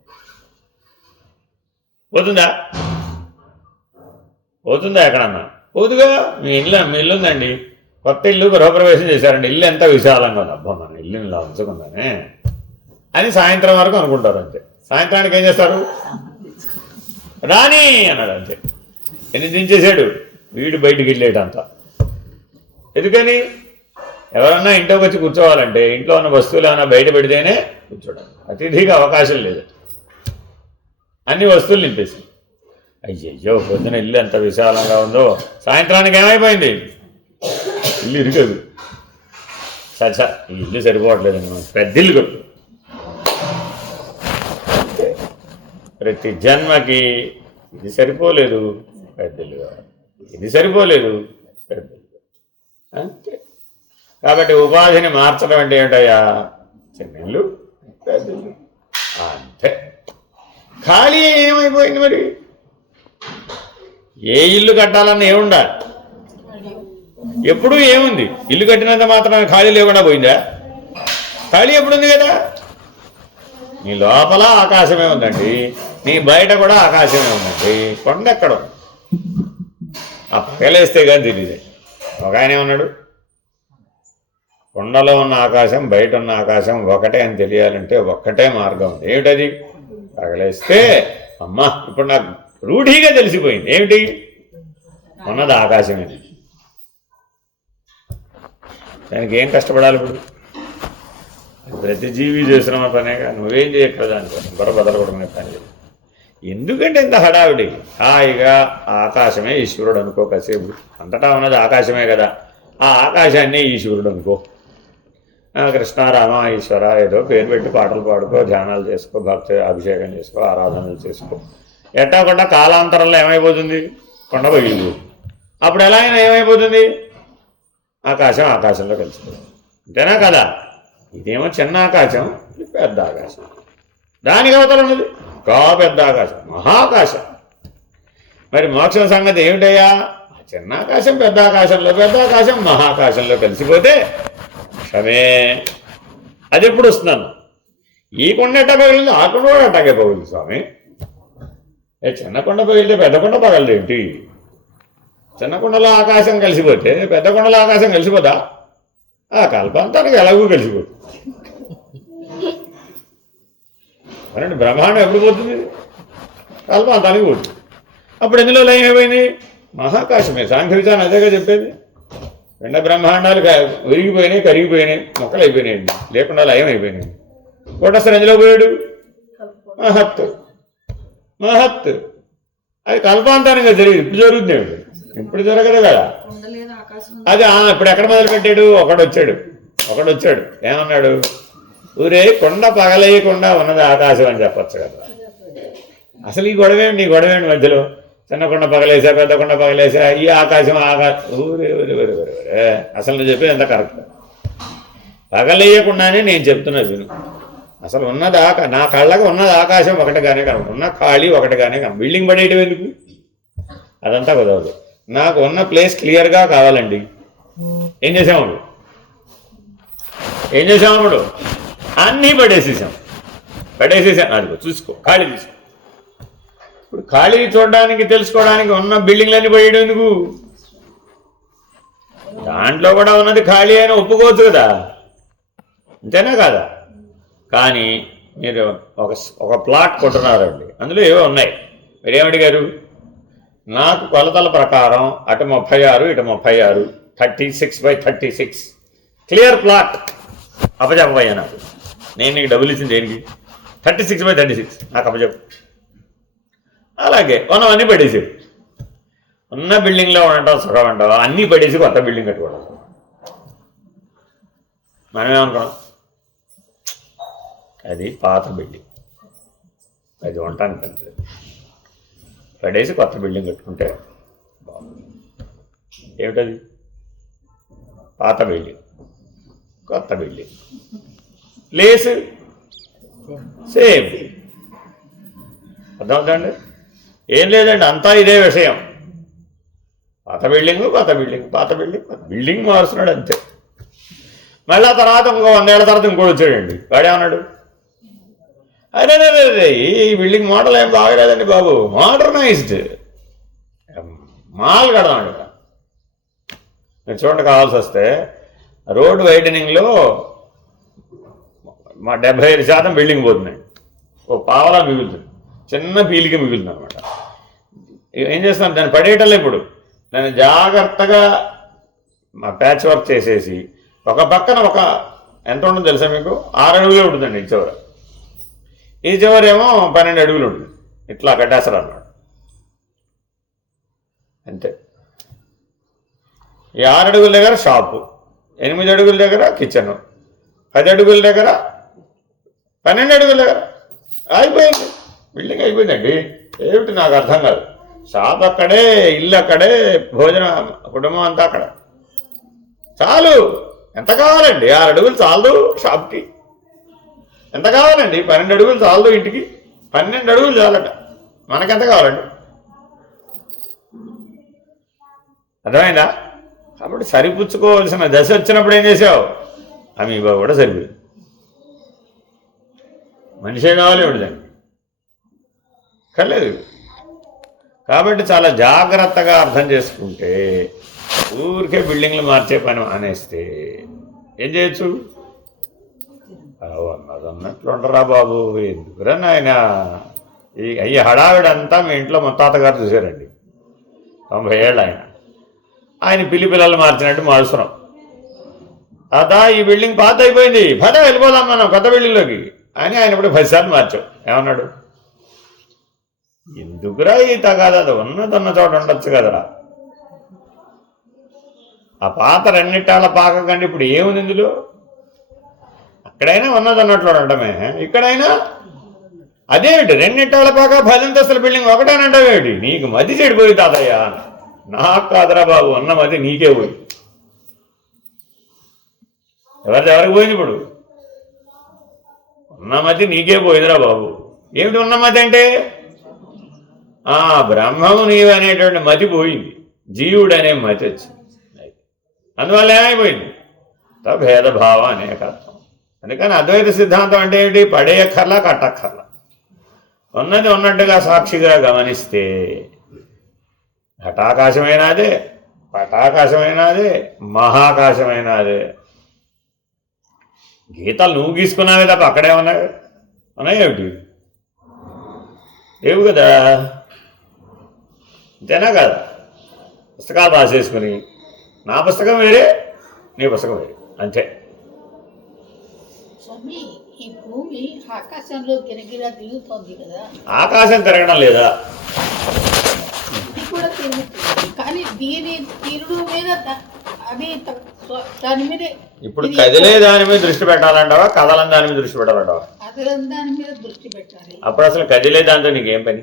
పోతుందా? పోతుందా ఎక్కడన్నా? పోదుగా. మీ ఇల్లు ఉందండి, కొత్త ఇల్లు గృహప్రవేశం చేశారండి, ఇల్లు ఎంత విశాలంగా ఉంది, అబ్బా మన ఇల్లుని ఇలా ఉంచుకుందానే అని సాయంత్రం వరకు అనుకుంటారు, అంతే. సాయంత్రానికి ఏం చేస్తారు? రాని అన్నాడు, అంతే. ఎన్ని దించేశాడు వీడు బయటికి వెళ్ళేటంతా. ఎందుకని? ఎవరన్నా ఇంట్లోకి వచ్చి కూర్చోవాలంటే ఇంట్లో ఉన్న వస్తువులు ఏమైనా బయట పెడితేనే కూర్చోడానికి, అతిథిగా అవకాశం లేదు. అన్ని వస్తువులు నింపేసి, అయ్యయ్యో పొద్దున ఇల్లు ఎంత విశాలంగా ఉందో, సాయంత్రానికి ఏమైపోయింది? ఇల్లు ఇరుగదు. చచ్చా ఈ ఇల్లు సరిపోవట్లేదండి, మనం పెద్ద ఇల్లు కట్టు. ప్రతి జన్మకి ఇది సరిపోలేదు, పెద్ద ఇల్లు కావాలి, ఇది సరిపోలేదు, పెద్ద ఇల్లు, అంతే. కాబట్టి ఉపాధిని మార్చడం అంటే ఏంటయ్యా? చిన్న ఇల్లు, పెద్ద ఇల్లు, అంతే. ఖాళీ ఏమైపోయింది మరి? ఏ ఇల్లు కట్టాలన్న ఏముండాలి? ఎప్పుడూ ఏముంది? ఇల్లు కట్టినంత మాత్రాన ఖాళీ లేకుండా పోయిందా? ఖాళీ ఎప్పుడుంది కదా. నీ లోపల ఆకాశమే ఉందండి, నీ బయట కూడా ఆకాశమే ఉందండి. కొండ ఎక్కడ? ఆ పగలేస్తే కానీ తెలియదు. ఒక ఆయన ఏమన్నాడు, కొండలో ఉన్న ఆకాశం బయట ఉన్న ఆకాశం ఒకటే అని తెలియాలంటే ఒక్కటే మార్గం ఉంది. ఏమిటది? పగలేస్తే అమ్మా ఇప్పుడు నాకు రూఢీగా తెలిసిపోయింది. ఏమిటి? ఉన్నది ఆకాశమే. దానికి ఏం కష్టపడాలి ఇప్పుడు? ప్రతి జీవి చేసిన పనేగా, నువ్వేం చేయక్కదా అనుకోండి, బొరబదలకూడమనే పని. ఎందుకంటే ఇంత హడావిడి? హాయిగా ఆకాశమే ఈశ్వరుడు అనుకో కాసేపు. అంతటా ఉన్నది ఆకాశమే కదా, ఆ ఆకాశాన్నే ఈశ్వరుడు అనుకో. కృష్ణ రామ ఈశ్వర ఏదో పేరు పెట్టి పాటలు పాడుకో, ధ్యానాలు చేసుకో, భక్తి అభిషేకం చేసుకో, ఆరాధనలు చేసుకో. ఎట్టాకుండా కాలాంతరంలో ఏమైపోతుంది? కొండ పగిలిపోతుంది. అప్పుడు ఎలా అయినా ఏమైపోతుంది? ఆకాశం ఆకాశంలో కలిసిపోతుంది, అంతేనా కదా? ఇదేమో చిన్న ఆకాశం, పెద్ద ఆకాశం. దానికి అవతల ఉన్నది పెద్ద ఆకాశం, మహాకాశం. మరి మోక్షం సంగతి ఏమిటయ్యా? చిన్న ఆకాశం పెద్ద ఆకాశంలో, పెద్ద ఆకాశం మహాకాశంలో కలిసిపోతే క్షమే. అది ఎప్పుడు వస్తున్నాను? ఈ కొండ ఎట్టా పగిలింది ఆ కొండ కూడా అట్టాగే పగిలింది స్వామి. చిన్న కొండ పగిలితే పెద్ద కొండ పగలదేంటి? చిన్న కొండలో ఆకాశం కలిసిపోతే పెద్ద కొండలో ఆకాశం కలిసిపోదా? ఆ కల్పంతానికి ఎలాగూ కలిసిపోతుంది. అనండి బ్రహ్మాండం ఎప్పుడు పోతుంది? కల్పంతానికి పోతుంది. అప్పుడు ఎందులో లయం అయిపోయింది? మహాకాశమే. సాంఖ్య విచారణ అదేగా చెప్పేది. రెండ బ్రహ్మాండాలు విరిగిపోయినాయి, కరిగిపోయినాయి, మొక్కలు అయిపోయినాయండి, లేకుండా లయం అయిపోయినాయి. కోటస్థరు ఎందులో పోయాడు? మహత్. మహత్ అది కల్పాంతానికి జరిగింది. ఇప్పుడు జరుగుతుంది, ఇప్పుడు జరగదు కదా. అది ఇప్పుడు ఎక్కడ మొదలుపెట్టాడు? ఒకడు వచ్చాడు ఏమన్నాడు? ఊరే కొండ పగలేయకుండా ఉన్నది ఆకాశం అని చెప్పచ్చు కదా. అసలు ఈ గొడవేండి, నీ గొడవేండి మధ్యలో? చిన్న కొండ పగలేసా, పెద్ద కొండ పగలేసా, ఈ ఆకాశం ఊరే ఊరే ఊరే ఊరే. అసలు నువ్వు చెప్పేది ఎంత కరెక్ట్. పగలేయకుండానే నేను చెప్తున్నా విను. అసలు ఉన్నది నా కళ్ళకు ఉన్నది ఆకాశం ఒకటిగానే కనుక, ఉన్న ఖాళీ ఒకటిగానే కనుక. బిల్డింగ్ పడేయటం ఎందుకు? అదంతా కుదరదు. నాకు ఉన్న ప్లేస్ క్లియర్గా కావాలండి. ఏం చేసాము అప్పుడు? అన్నీ పడేసేసాం. అది చూసుకో, ఖాళీ తీసుకో. ఇప్పుడు ఖాళీ చూడడానికి, తెలుసుకోవడానికి ఉన్న బిల్డింగ్లన్నీ పడేయడం ఎందుకు? దాంట్లో కూడా ఉన్నది ఖాళీ అని ఒప్పుకోవచ్చు కదా, అంతేనా కాదా? కానీ మీరు ఒక ప్లాట్ కొంటున్నారండి, అందులో ఏవో ఉన్నాయి. మీరేమడిగారు? నాకు కొలతల ప్రకారం అటు 36, ఇటు 36, 36x36 క్లియర్ ప్లాట్ అప్పచెప్పయ్యా నాకు. నేను నీకు డబ్బులు ఇచ్చింది దేనికి? 36x36 నాకు అప్పచెప్పు. అలాగే ఉన్నవన్నీ పడేసావు. ఉన్న బిల్డింగ్లో ఉండటం సుఖం అంటావు, అన్నీ పడేసి కొత్త బిల్డింగ్ కట్టుకోవడం. మనమేమనుకున్నాం? అది పాత బిల్డింగ్, అది ఉండటానికి అంతే. పడేసి కొత్త బిల్డింగ్ కట్టుకుంటే బాగుంది. ఏమిటది? పాత బిల్డింగ్, కొత్త బిల్డింగ్, ప్లేస్ సేమ్. అర్థమవుతుందండి? ఏం లేదండి, అంతా ఇదే విషయం. పాత బిల్డింగ్, కొత్త బిల్డింగ్, పాత బిల్డింగ్, బిల్డింగ్ మారుస్తున్నాడు అంతే. మళ్ళీ తర్వాత ఇంకో 100 ఏళ్ల తర్వాత ఇంకోటి వచ్చాడండి. వాడేమన్నాడు? అరే ఈ బిల్డింగ్ మోడల్ ఏం బాగలేదండి బాబు, మోడర్నైజ్డ్ మాల్ కడదామండి. మీరు చూడండి, కావాల్సి వస్తే రోడ్ వైడనింగ్లో 75% బిల్డింగ్ పోతున్నాయి, ఓ పావలా మిగులుతుంది, చిన్న పీలిక మిగులుతుంది అనమాట. ఏం చేస్తున్నాను? దాన్ని పడేయటంలో ఇప్పుడు దాన్ని జాగ్రత్తగా ప్యాచ్ వర్క్ చేసేసి ఒక పక్కన ఎంత ఉంటుందో తెలుసా మీకు? 6 అడుగులే ఉంటుందండి ఈ చివర. ఈ చివరేమో 12 అడుగులు ఉంటుంది. ఇట్లా కట్టేస్తారు అన్నమాట. అంతే. ఈ 6 అడుగుల దగ్గర షాపు, 8 అడుగుల దగ్గర కిచెను, 10 అడుగుల దగ్గర, 12 అడుగుల దగ్గర అయిపోయింది. బిల్డింగ్ అయిపోయిందండి. ఏమిటి నాకు అర్థం కాదు. షాప్ అక్కడే, ఇల్లు అక్కడే, భోజనం, కుటుంబం అంతా అక్కడ. చాలు. ఎంత కావాలండి? 6 అడుగులు చాలదు షాప్కి. ఎంత కావాలండి? 12 అడుగులు చాలదు ఇంటికి. 12 అడుగులు చాలట. మనకెంత కావాలండి? అర్థమైందా? కాబట్టి సరిపుచ్చుకోవాల్సిన దశ వచ్చినప్పుడు ఏం చేసావు? అమీబా కూడా సరిపోయింది. మనిషే కావాలి దానికి, కలేదు. కాబట్టి చాలా జాగ్రత్తగా అర్థం చేసుకుంటే, ఊరికే బిల్డింగ్లు మార్చే పని అనేస్తే ఏం చేయొచ్చు? అన్నట్లు ఉండరా బాబు, ఎందుకురా నాయన. ఈ హడావిడంతా మీ ఇంట్లో ముత్తాతగారు చూశారండి. 90 ఏళ్ళు ఆయన పిల్లలు మార్చినట్టు మారుస్తున్నాం. అదా ఈ బిల్డింగ్ పాత అయిపోయింది, వెళ్ళిపోదాం మనం కొత్త బిల్డింగ్లోకి అని ఆయన ఇప్పుడు 10 సార్లు మార్చాం. ఏమన్నాడు? ఎందుకురా ఈ తగాదా, ఉన్నదన్న చోట ఉండొచ్చు కదరా. ఆ పాత రెండిట్టాల పాక కంటే ఇప్పుడు ఏముంది ఇందులో? అక్కడైనా ఉన్నదన్నట్లు ఉండటమే, ఇక్కడైనా అదేమిటి? రెండిట్టాల పాక 10 అంతస్తుల బిల్డింగ్ ఒకటేనంటావేమిటి? నీకు మతి చెడిపోయి తాతయ్య. నాకు కాదురా బాబు, ఉన్న మతి నీకే పోయి. ఎవరికి పోయింది ఇప్పుడు? ఉన్న మతి నీకే పోయిందిరా బాబు. ఏమిటి ఉన్న మతి అంటే? బ్రహ్మము నీవు అనేటువంటి మతి పోయింది, జీవుడు అనే మతి వచ్చింది. అందువల్ల ఏమైపోయింది? భేదభావం అనేకత్వం. అందుకని అద్వైత సిద్ధాంతం అంటే ఏంటి? పడేయక్కర్లా, కట్టక్కర్లా, ఉన్నది ఉన్నట్టుగా సాక్షిగా గమనిస్తే ఘటాకాశమైనా అదే, పటాకాశమైనా అదే, మహాకాశమైనా అదే. గీతలు నువ్వు గీసుకున్నావే తప్ప అక్కడే ఉన్నాయి ఉన్నాయేమిటి? లేవు కదా. అంతేనా కదా? పుస్తకాలు రాసేసుకుని నా పుస్తకం వేరే, నీ పుస్తకం వేరే, అంతే. స్వామి, ఈ భూమి ఆకాశంలో గిరగిరా తిరుగుతోంది కదా, ఆకాశం తిరగడం లేదా? ఇది కూడా తిరుగుతుంది, కానీ దీని తీరుడు మీద అది దాని మీద. ఇప్పుడు కదిలే దాని మీద దృష్టి పెట్టాలంటావా, కదలని దాని మీద దృష్టి పెట్టాలంటావా? కదలని దాని మీద దృష్టి పెట్టాలి. అప్పుడు అసలు కదిలే దాంతో నీకేం పని?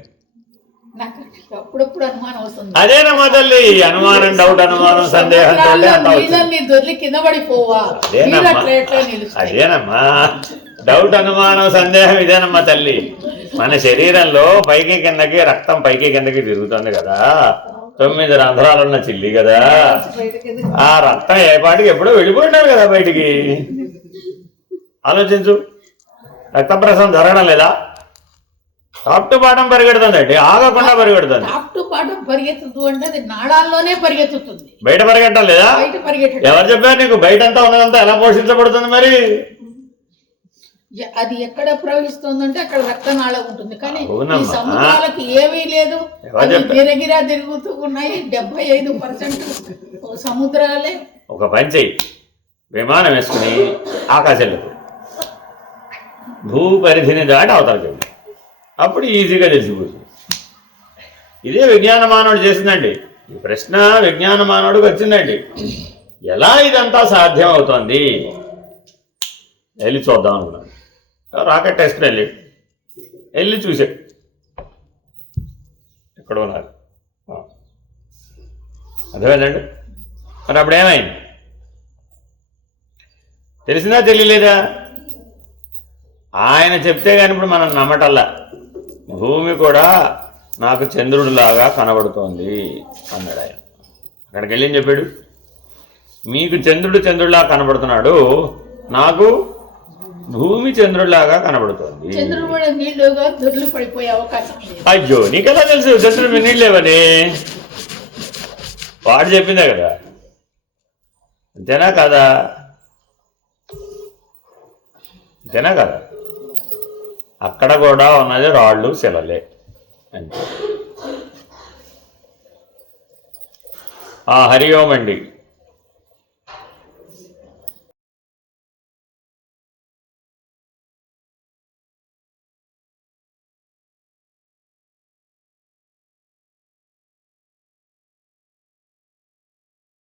నాకు అప్పుడప్పుడు అనుమానం వస్తుంది. అదేనమ్మా తల్లి, అనుమానం, డౌట్, అనుమానం, సందేహం దొర్లి కింద పడిపోవా? అదేనమ్మా డౌట్, అనుమానం, సందేహం, ఇదేనమ్మా తల్లి. మన శరీరంలో పైకి కిందకి రక్తం పైకి కిందకి తిరుగుతుంది కదా, 9 రంధ్రాలున్న చిల్లి కదా, ఆ రక్తం ఏ పాటికి ఎప్పుడో వెళ్ళిపోయినారు కదా బయటికి. ఆలోచించు, రక్త ప్రసరణ జరగడం లేదా? టాప్ టు బాటం పరిగెడుతుంది అండి, ఆగకుండా పరిగెడుతుంది. టాప్ టు బాటం పరిగెత్తుతుంది అంటే అది నాళాల్లోనే పరిగెత్తుతుంది, బయట పరిగెట్టడం లేదా? ఎవరు చెప్పారు నీకు? బయటంతా ఉన్నదంతా ఎలా పోషించబడుతుంది మరి? అది ఎక్కడ ప్రవహిస్తుందంటే అక్కడ రక్తనాళం ఉంటుంది, కానీ ఈ సముద్రాలకు ఏమీ లేదు, గిరగిరా తిరుగుతూ ఉన్నాయి. 75% సముద్రాలే. ఒక పని చెయ్యి, విమానం వేసుకుని ఆకాశంలో భూ పరిధిని దాటి అవతలకి, అప్పుడు ఈజీగా తెలిసిపోతుంది. ఇదే విజ్ఞాన మానవుడు చేసిందండి. ఈ ప్రశ్న విజ్ఞాన మానవుడికి వచ్చిందండి. ఎలా ఇదంతా సాధ్యం అవుతుంది వెళ్ళి చూద్దాం అనుకున్నాను. రాకెట్ టెస్ట్ వెళ్ళి చూసే ఎక్కడో నాకు అర్థమైందండి. మరి అప్పుడు ఏమైంది? తెలిసిందా తెలియలేదా? ఆయన చెప్తే కానీ ఇప్పుడు మనం నమ్మటల్లా. భూమి కూడా నాకు చంద్రుడిలాగా కనబడుతోంది అన్నాడు ఆయన. అక్కడికి వెళ్ళి చెప్పాడు, మీకు చంద్రుడిలా కనబడుతున్నాడు, నాకు భూమి చంద్రుడిలాగా కనబడుతోంది. అయ్యో, నీకెలా తెలుసు చంద్రుడి మీద నీళ్ళు లేవని? వాడు చెప్పిందే కదా, అంతేనా కదా? అంతేనా కదా? అక్కడ కూడా ఉన్నది రాళ్ళు శిలలే అంతే. హరి ఓం అండి.